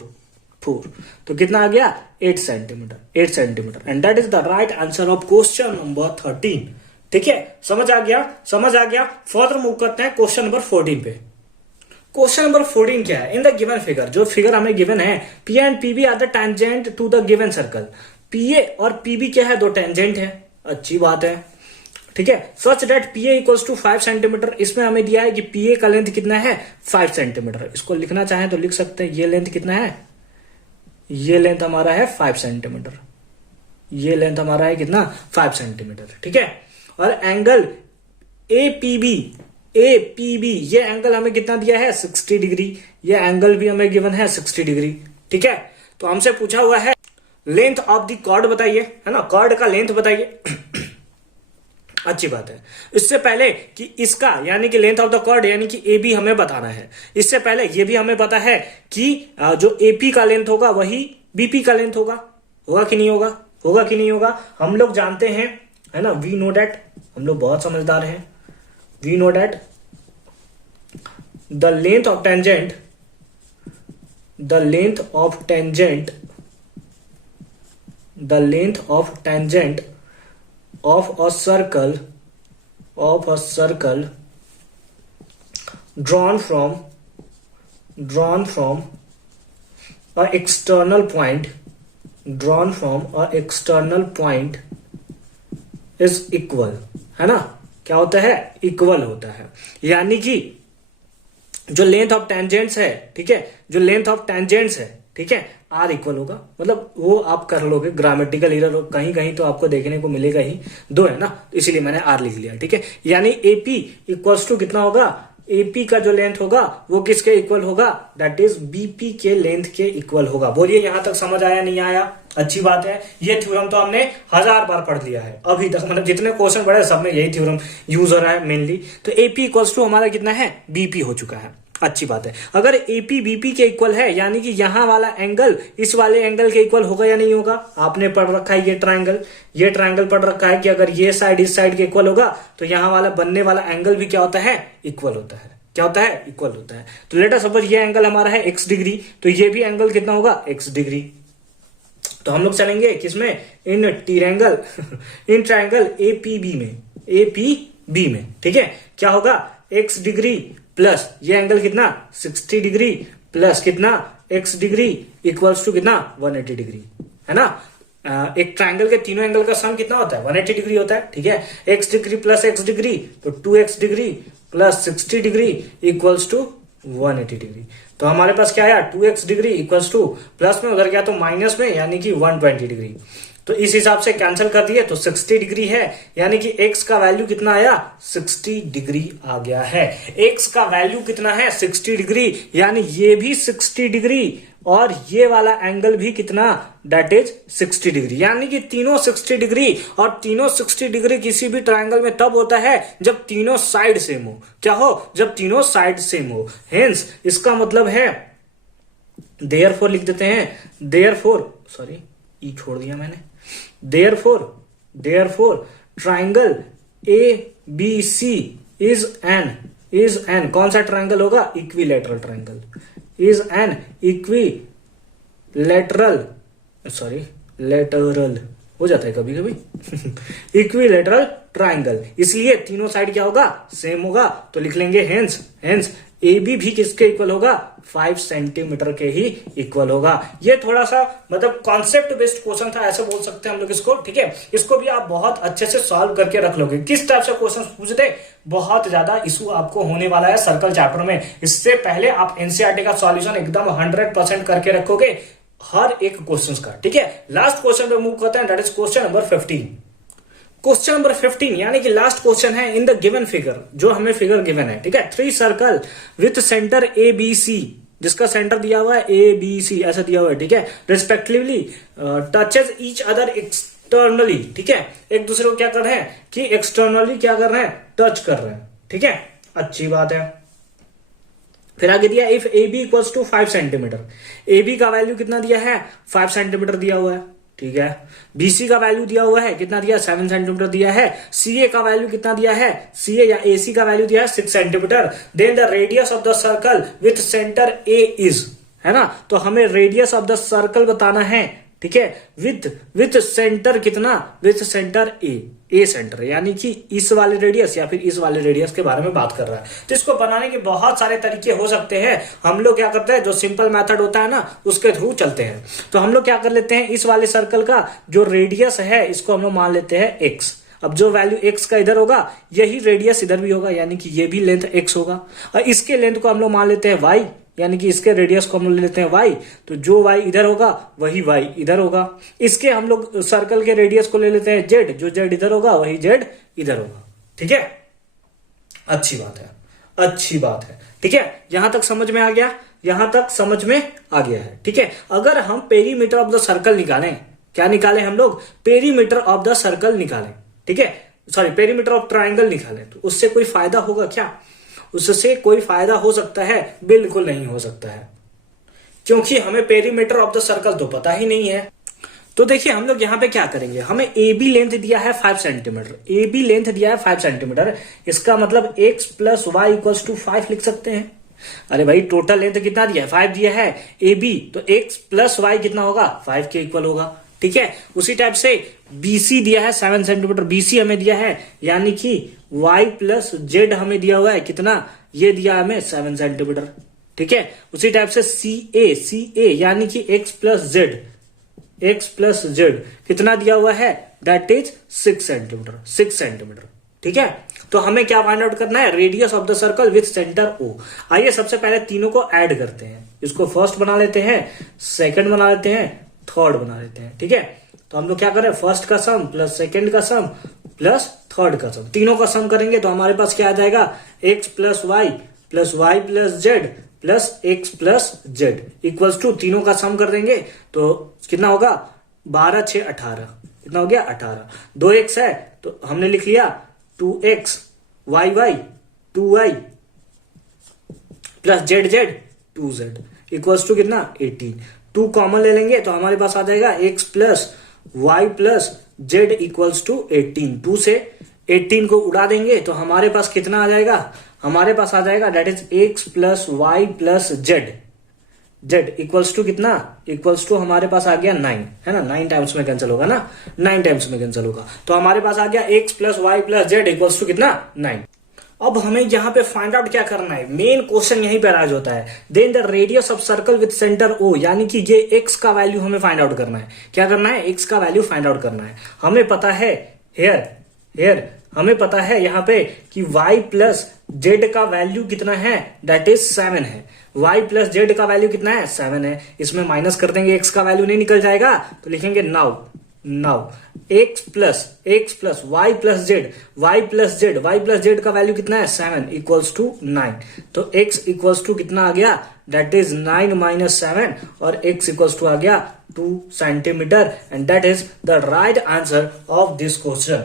तो कितना आ गया, 8 centimetre, and that is the right answer of question number 13, ठीक है, समझ आ गया। फर्दर मूव करते हैं क्वेश्चन नंबर 14 पे। क्वेश्चन नंबर 14 क्या है, इन द गिवन फिगर, जो फिगर हमें गिवन है, P and PB are the tangent to the given circle, PA और पीबी क्या है, दो टेंजेंट है, अच्छी बात है, ठीक है। Such that PA equals to 5 centimetre, इसमें हमें दिया है कि पीए का लेंथ कितना है, 5 सेंटीमीटर, इसको लिखना चाहें तो लिख सकते हैं, ये लेंथ कितना है, ये लेंथ हमारा है 5 सेंटीमीटर, ये लेंथ हमारा है कितना, 5 सेंटीमीटर, ठीक है। और एंगल एपीबी ये एंगल हमें कितना दिया है, 60 डिग्री, ये एंगल भी हमें गिवन है 60 डिग्री, ठीक है। तो हमसे पूछा हुआ है लेंथ ऑफ द कॉर्ड बताइए, है ना, कॉर्ड का लेंथ बताइए। अच्छी बात है। इससे पहले कि इसका यानी कि लेंथ ऑफ द कॉर्ड यानी कि ए बी हमें बताना है, इससे पहले ये भी हमें पता है कि जो एपी का लेंथ होगा वही बीपी का लेंथ होगा कि नहीं होगा, हम लोग जानते हैं, है ना, वी नो डेट, हम लोग बहुत समझदार हैं, we know that the length of tangent of a circle drawn from a external point is equal, है ना, क्या होता है, इक्वल होता है, यानी कि जो लेंथ ऑफ टेंजेंट्स है, ठीक है, जो लेंथ ऑफ टेंजेंट्स है, ठीक है, आर इक्वल होगा, मतलब वो आप कर लोगे, ग्रामेटिकल एरर कहीं तो आपको देखने को मिलेगा ही, 2 है ना, तो इसीलिए मैंने आर लिख लिया, ठीक है। यानी एपी इक्वल्स टू कितना होगा, एपी का जो लेंथ होगा वो किसके इक्वल होगा, दैट इज बीपी के लेंथ के इक्वल होगा। बोलिए यहां तक समझ आया नहीं आया, अच्छी बात है। ये थ्योरम तो हमने 1000 बार पढ़ लिया है अभी तक, मतलब जितने क्वेश्चन पढ़े सब में यही थ्योरम यूज हो रहा है मेनली। तो एपी इक्वल्स टू हमारा कितना है, बीपी हो चुका है, अच्छी बात है। अगर एपी बीपी के इक्वल है यानी कि यहां वाला एंगल इस वाले एंगल के इक्वल होगा या नहीं होगा? आपने पढ़ रखा है ये ट्रायंगल पढ़ रखा है कि अगर ये साइड इस साइड के इक्वल होगा तो यहां वाला बनने वाला एंगल भी क्या होता है? इक्वल होता है। क्या होता है? इक्वल होता है। तो लेट अस सपोज ये एंगल हमारा है x डिग्री, तो ये भी एंगल कितना होगा? x degree. तो हम लोग चलेंगे किसमें? इन ट्रायंगल एपीबी में। ठीक है, क्या होगा? x डिग्री प्लस ये एंगल कितना? 60 डिग्री प्लस कितना? x डिग्री इक्वल्स टू कितना? 180 डिग्री, है ना। एक ट्रायंगल के तीनों एंगल का सम कितना होता है? 180 डिग्री होता है। ठीक है, x degree plus x degree तो 2x degree plus 60 degree equals to 180 degree. तो हमारे पास क्या आया? 2x degree equals two plus में उधर गया तो माइनस में यानी कि 120 डिग्री। तो इस हिसाब से कैंसिल कर दिए तो 60 डिग्री है यानी कि x का वैल्यू कितना आया? 60 डिग्री आ गया है। x का वैल्यू कितना है? 60 डिग्री, यानी ये भी 60 डिग्री और ये वाला एंगल भी कितना? That is 60 degree. यानी कि तीनों 60 डिग्री और तीनों 60 डिग्री किसी भी ट्रायंगल में तब होता है जब तीनों साइड सेम हो। क्या हो? जब तीनों साइड सेम हो। हेंस इसका मतलब है देयरफॉर लिख देते हैं, देयरफॉर सॉरी ई छोड़ दिया मैंने, therefore triangle ABC is an कौन सा ट्रायंगल होगा? Equilateral triangle. Is an lateral हो जाता है कभी कभी इक्विलैटरल ट्रायंगल। इसलिए तीनों साइड क्या होगा? सेम होगा। तो लिख लेंगे हेंस AB भी किसके इक्वल होगा? 5 सेंटीमीटर के ही इक्वल होगा। ये थोड़ा सा मतलब कॉन्सेप्ट बेस्ड क्वेश्चन था, ऐसे बोल सकते हैं हम लोग इसको। ठीक है, इसको भी आप बहुत अच्छे से सॉल्व करके रख लोगे। किस टाइप से क्वेश्चन पूछते? बहुत ज्यादा इशू आपको होने वाला है सर्कल चैप्टर में। इससे पहले आप एनसीईआरटी का सॉल्यूशन एकदम 100% करके रखोगे हर एक क्वेश्चन का। ठीक है, लास्ट क्वेश्चन पे मूव करते हैं, that is question number 15। Question number 15 यानी कि लास्ट क्वेश्चन है इन द गिवन फिगर, जो हमें फिगर गिवन है। ठीक है, 3 सर्कल विथ सेंटर ABC, जिसका सेंटर दिया हुआ है ABC ऐसा दिया हुआ है। ठीक है, respectively touches each other externally. ठीक है, एक दूसरे को क्या कर रहे हैं कि एक्सटर्नली क्या कर रहे हैं? टच कर रहे हैं। ठीक है, अच्छी बात है। फिर आगे दिया if AB equals to 5 centimetre. AB का वैल्यू कितना दिया है? 5 सेंटीमीटर दिया हुआ है। ठीक है, BC का वैल्यू दिया हुआ है कितना दिया? 7 सेंटीमीटर दिया है। CA का वैल्यू कितना दिया है? CA या AC का वैल्यू दिया है 6 centimetre. Then the radius of the circle with centre A is, है ना। तो हमें रेडियस ऑफ द सर्कल बताना है। ठीक है, विथ सेंटर कितना? विथ सेंटर ए सेंटर, यानी कि इस वाले रेडियस या फिर इस वाले रेडियस के बारे में बात कर रहा है। तो इसको बनाने के बहुत सारे तरीके हो सकते हैं। हम लोग क्या करते हैं, जो सिंपल मेथड होता है ना उसके थ्रू चलते हैं। तो हम लोग क्या कर लेते हैं, इस वाले सर्कल का जो रेडियस है इसको हम लोग मान लेते हैं x। अब जो वैल्यू x का इधर होगा यही रेडियस इधर भी होगा, यानी कि ये भी लेंथ x होगा। और इसके लेंथ को हम लोग मान लेते हैं y, यानी कि इसके रेडियस को हम लोग ले लेते हैं y। तो जो y इधर होगा वही y इधर होगा। इसके हम लोग सर्कल के रेडियस को ले लेते हैं z, जो z इधर होगा वही z इधर होगा। ठीक है, अच्छी बात है, अच्छी बात है। ठीक है, यहां तक समझ में आ गया? यहां तक समझ में आ गया है। ठीक है, अगर हम पेरीमीटर ऑफ द सर्कल निकालें, क्या निकालें हम लोग? पेरीमीटर ऑफ द सर्कल निकालें। ठीक है, सॉरी पेरीमीटर ऑफ ट्राइंगल निकालें, तो उससे कोई फायदा होगा क्या? उससे कोई फायदा हो सकता है? बिल्कुल नहीं हो सकता है, क्योंकि हमें पेरीमीटर ऑफ द सर्कल तो पता ही नहीं है। तो देखिए हम लोग यहाँ पे क्या करेंगे, हमें AB लेंथ दिया है 5 सेंटीमीटर, AB लेंथ दिया है 5 सेंटीमीटर, इसका मतलब x plus Y equals to 5 लिख सकते हैं। अरे भाई टोटल लेंथ कितना दिया है? 5 दिया है AB, तो x प्लस वाई कितना होगा? 5 के इक्वल होगा। ठीक है, उसी टाइप से BC दिया है 7 सेंटीमीटर, BC हमें दिया है, यानी कि y प्लस जेड हमें दिया हुआ है कितना? ये दिया हमें 7 सेंटीमीटर। ठीक है, उसी टाइप से CA यानी कि x प्लस जेड कितना दिया हुआ है? That is 6 centimetre. ठीक है, तो हमें क्या फाइंड आउट करना है? Radius of the circle with centre O। आइए सबसे पहले तीनों को ऐड करते हैं, इसको फर्स्ट बना लेते हैं, सेकंड बना लेते हैं, थर्ड बना लेते हैं। ठीक है, तो हम लोग क्या करें, फर्स्ट का सम प्लस सेकंड का सम प्लस थर्ड का सम, तीनों का सम करेंगे तो हमारे पास क्या आ जाएगा? x plus Y plus Z plus X plus Z equals to, तीनों का सम कर देंगे तो कितना होगा? 12 6 18, कितना हो गया? 18। 2x है तो हमने लिख लिया 2x, y 2y plus Z Z 2z equals to कितना 18। 2 कॉमन ले लेंगे तो हमारे पास आ जाएगा x plus Y plus Z equals to 18। 2 से 18 को उड़ा देंगे तो हमारे पास कितना आ जाएगा, हमारे पास आ जाएगा that is x plus Y plus Z, Z equals to कितना, इक्वल्स टू हमारे पास आ गया 9, है ना, 9 टाइम्स में कैंसिल होगा ना, 9 टाइम्स में कैंसिल होगा, तो हमारे पास आ गया x plus Y plus Z equals to कितना 9। अब हमें यहाँ पे फाइंड आउट क्या करना है, मेन क्वेश्चन यहीं पे राज होता है। Then the radius of circle with centre O, यानी कि ये x का वैल्यू हमें फाइंड आउट करना है। क्या करना है, x का वैल्यू फाइंड आउट करना है। हमें पता है हेयर हमें पता है यहाँ पे कि y प्लस जेड का वैल्यू कितना है, दैट इज 7 है। y प्लस जेड का वैल्यू कितना है 7 है। इसमें माइनस कर देंगे, x का वैल्यू नहीं निकल जाएगा तो लिखेंगे now x plus Y plus Z का वैल्यू कितना है 7 इक्वल्स टू 9। तो x इक्वल्स टू कितना आ गया, दैट इज 9 माइनस 7 और x इक्वल्स टू आ गया 2 centimetre and that is the right answer of this question.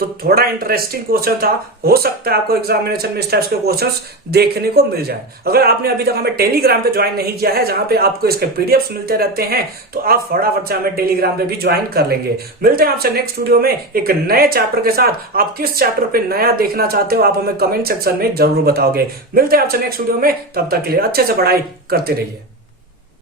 तो थोड़ा इंटरेस्टिंग क्वेश्चन था, हो सकता है आपको एग्जामिनेशन में इस टाइप के क्वेश्चंस देखने को मिल जाए। अगर आपने अभी तक हमें टेलीग्राम पे ज्वाइन नहीं किया है, जहां पे आपको इसके पीडीएफ्स मिलते रहते हैं, तो आप फटाफट से हमें टेलीग्राम पे भी ज्वाइन कर लेंगे। मिलते हैं आपसे नेक्स्ट वीडियो में एक नए चैप्टर के साथ। आप किस चैप्टर पे नया देखना चाहते हो आप हमें कमेंट सेक्शन में जरूर बताओगे। मिलते हैं आपसे नेक्स्ट वीडियो में, तब तक के लिए अच्छे से पढ़ाई करते रहिए।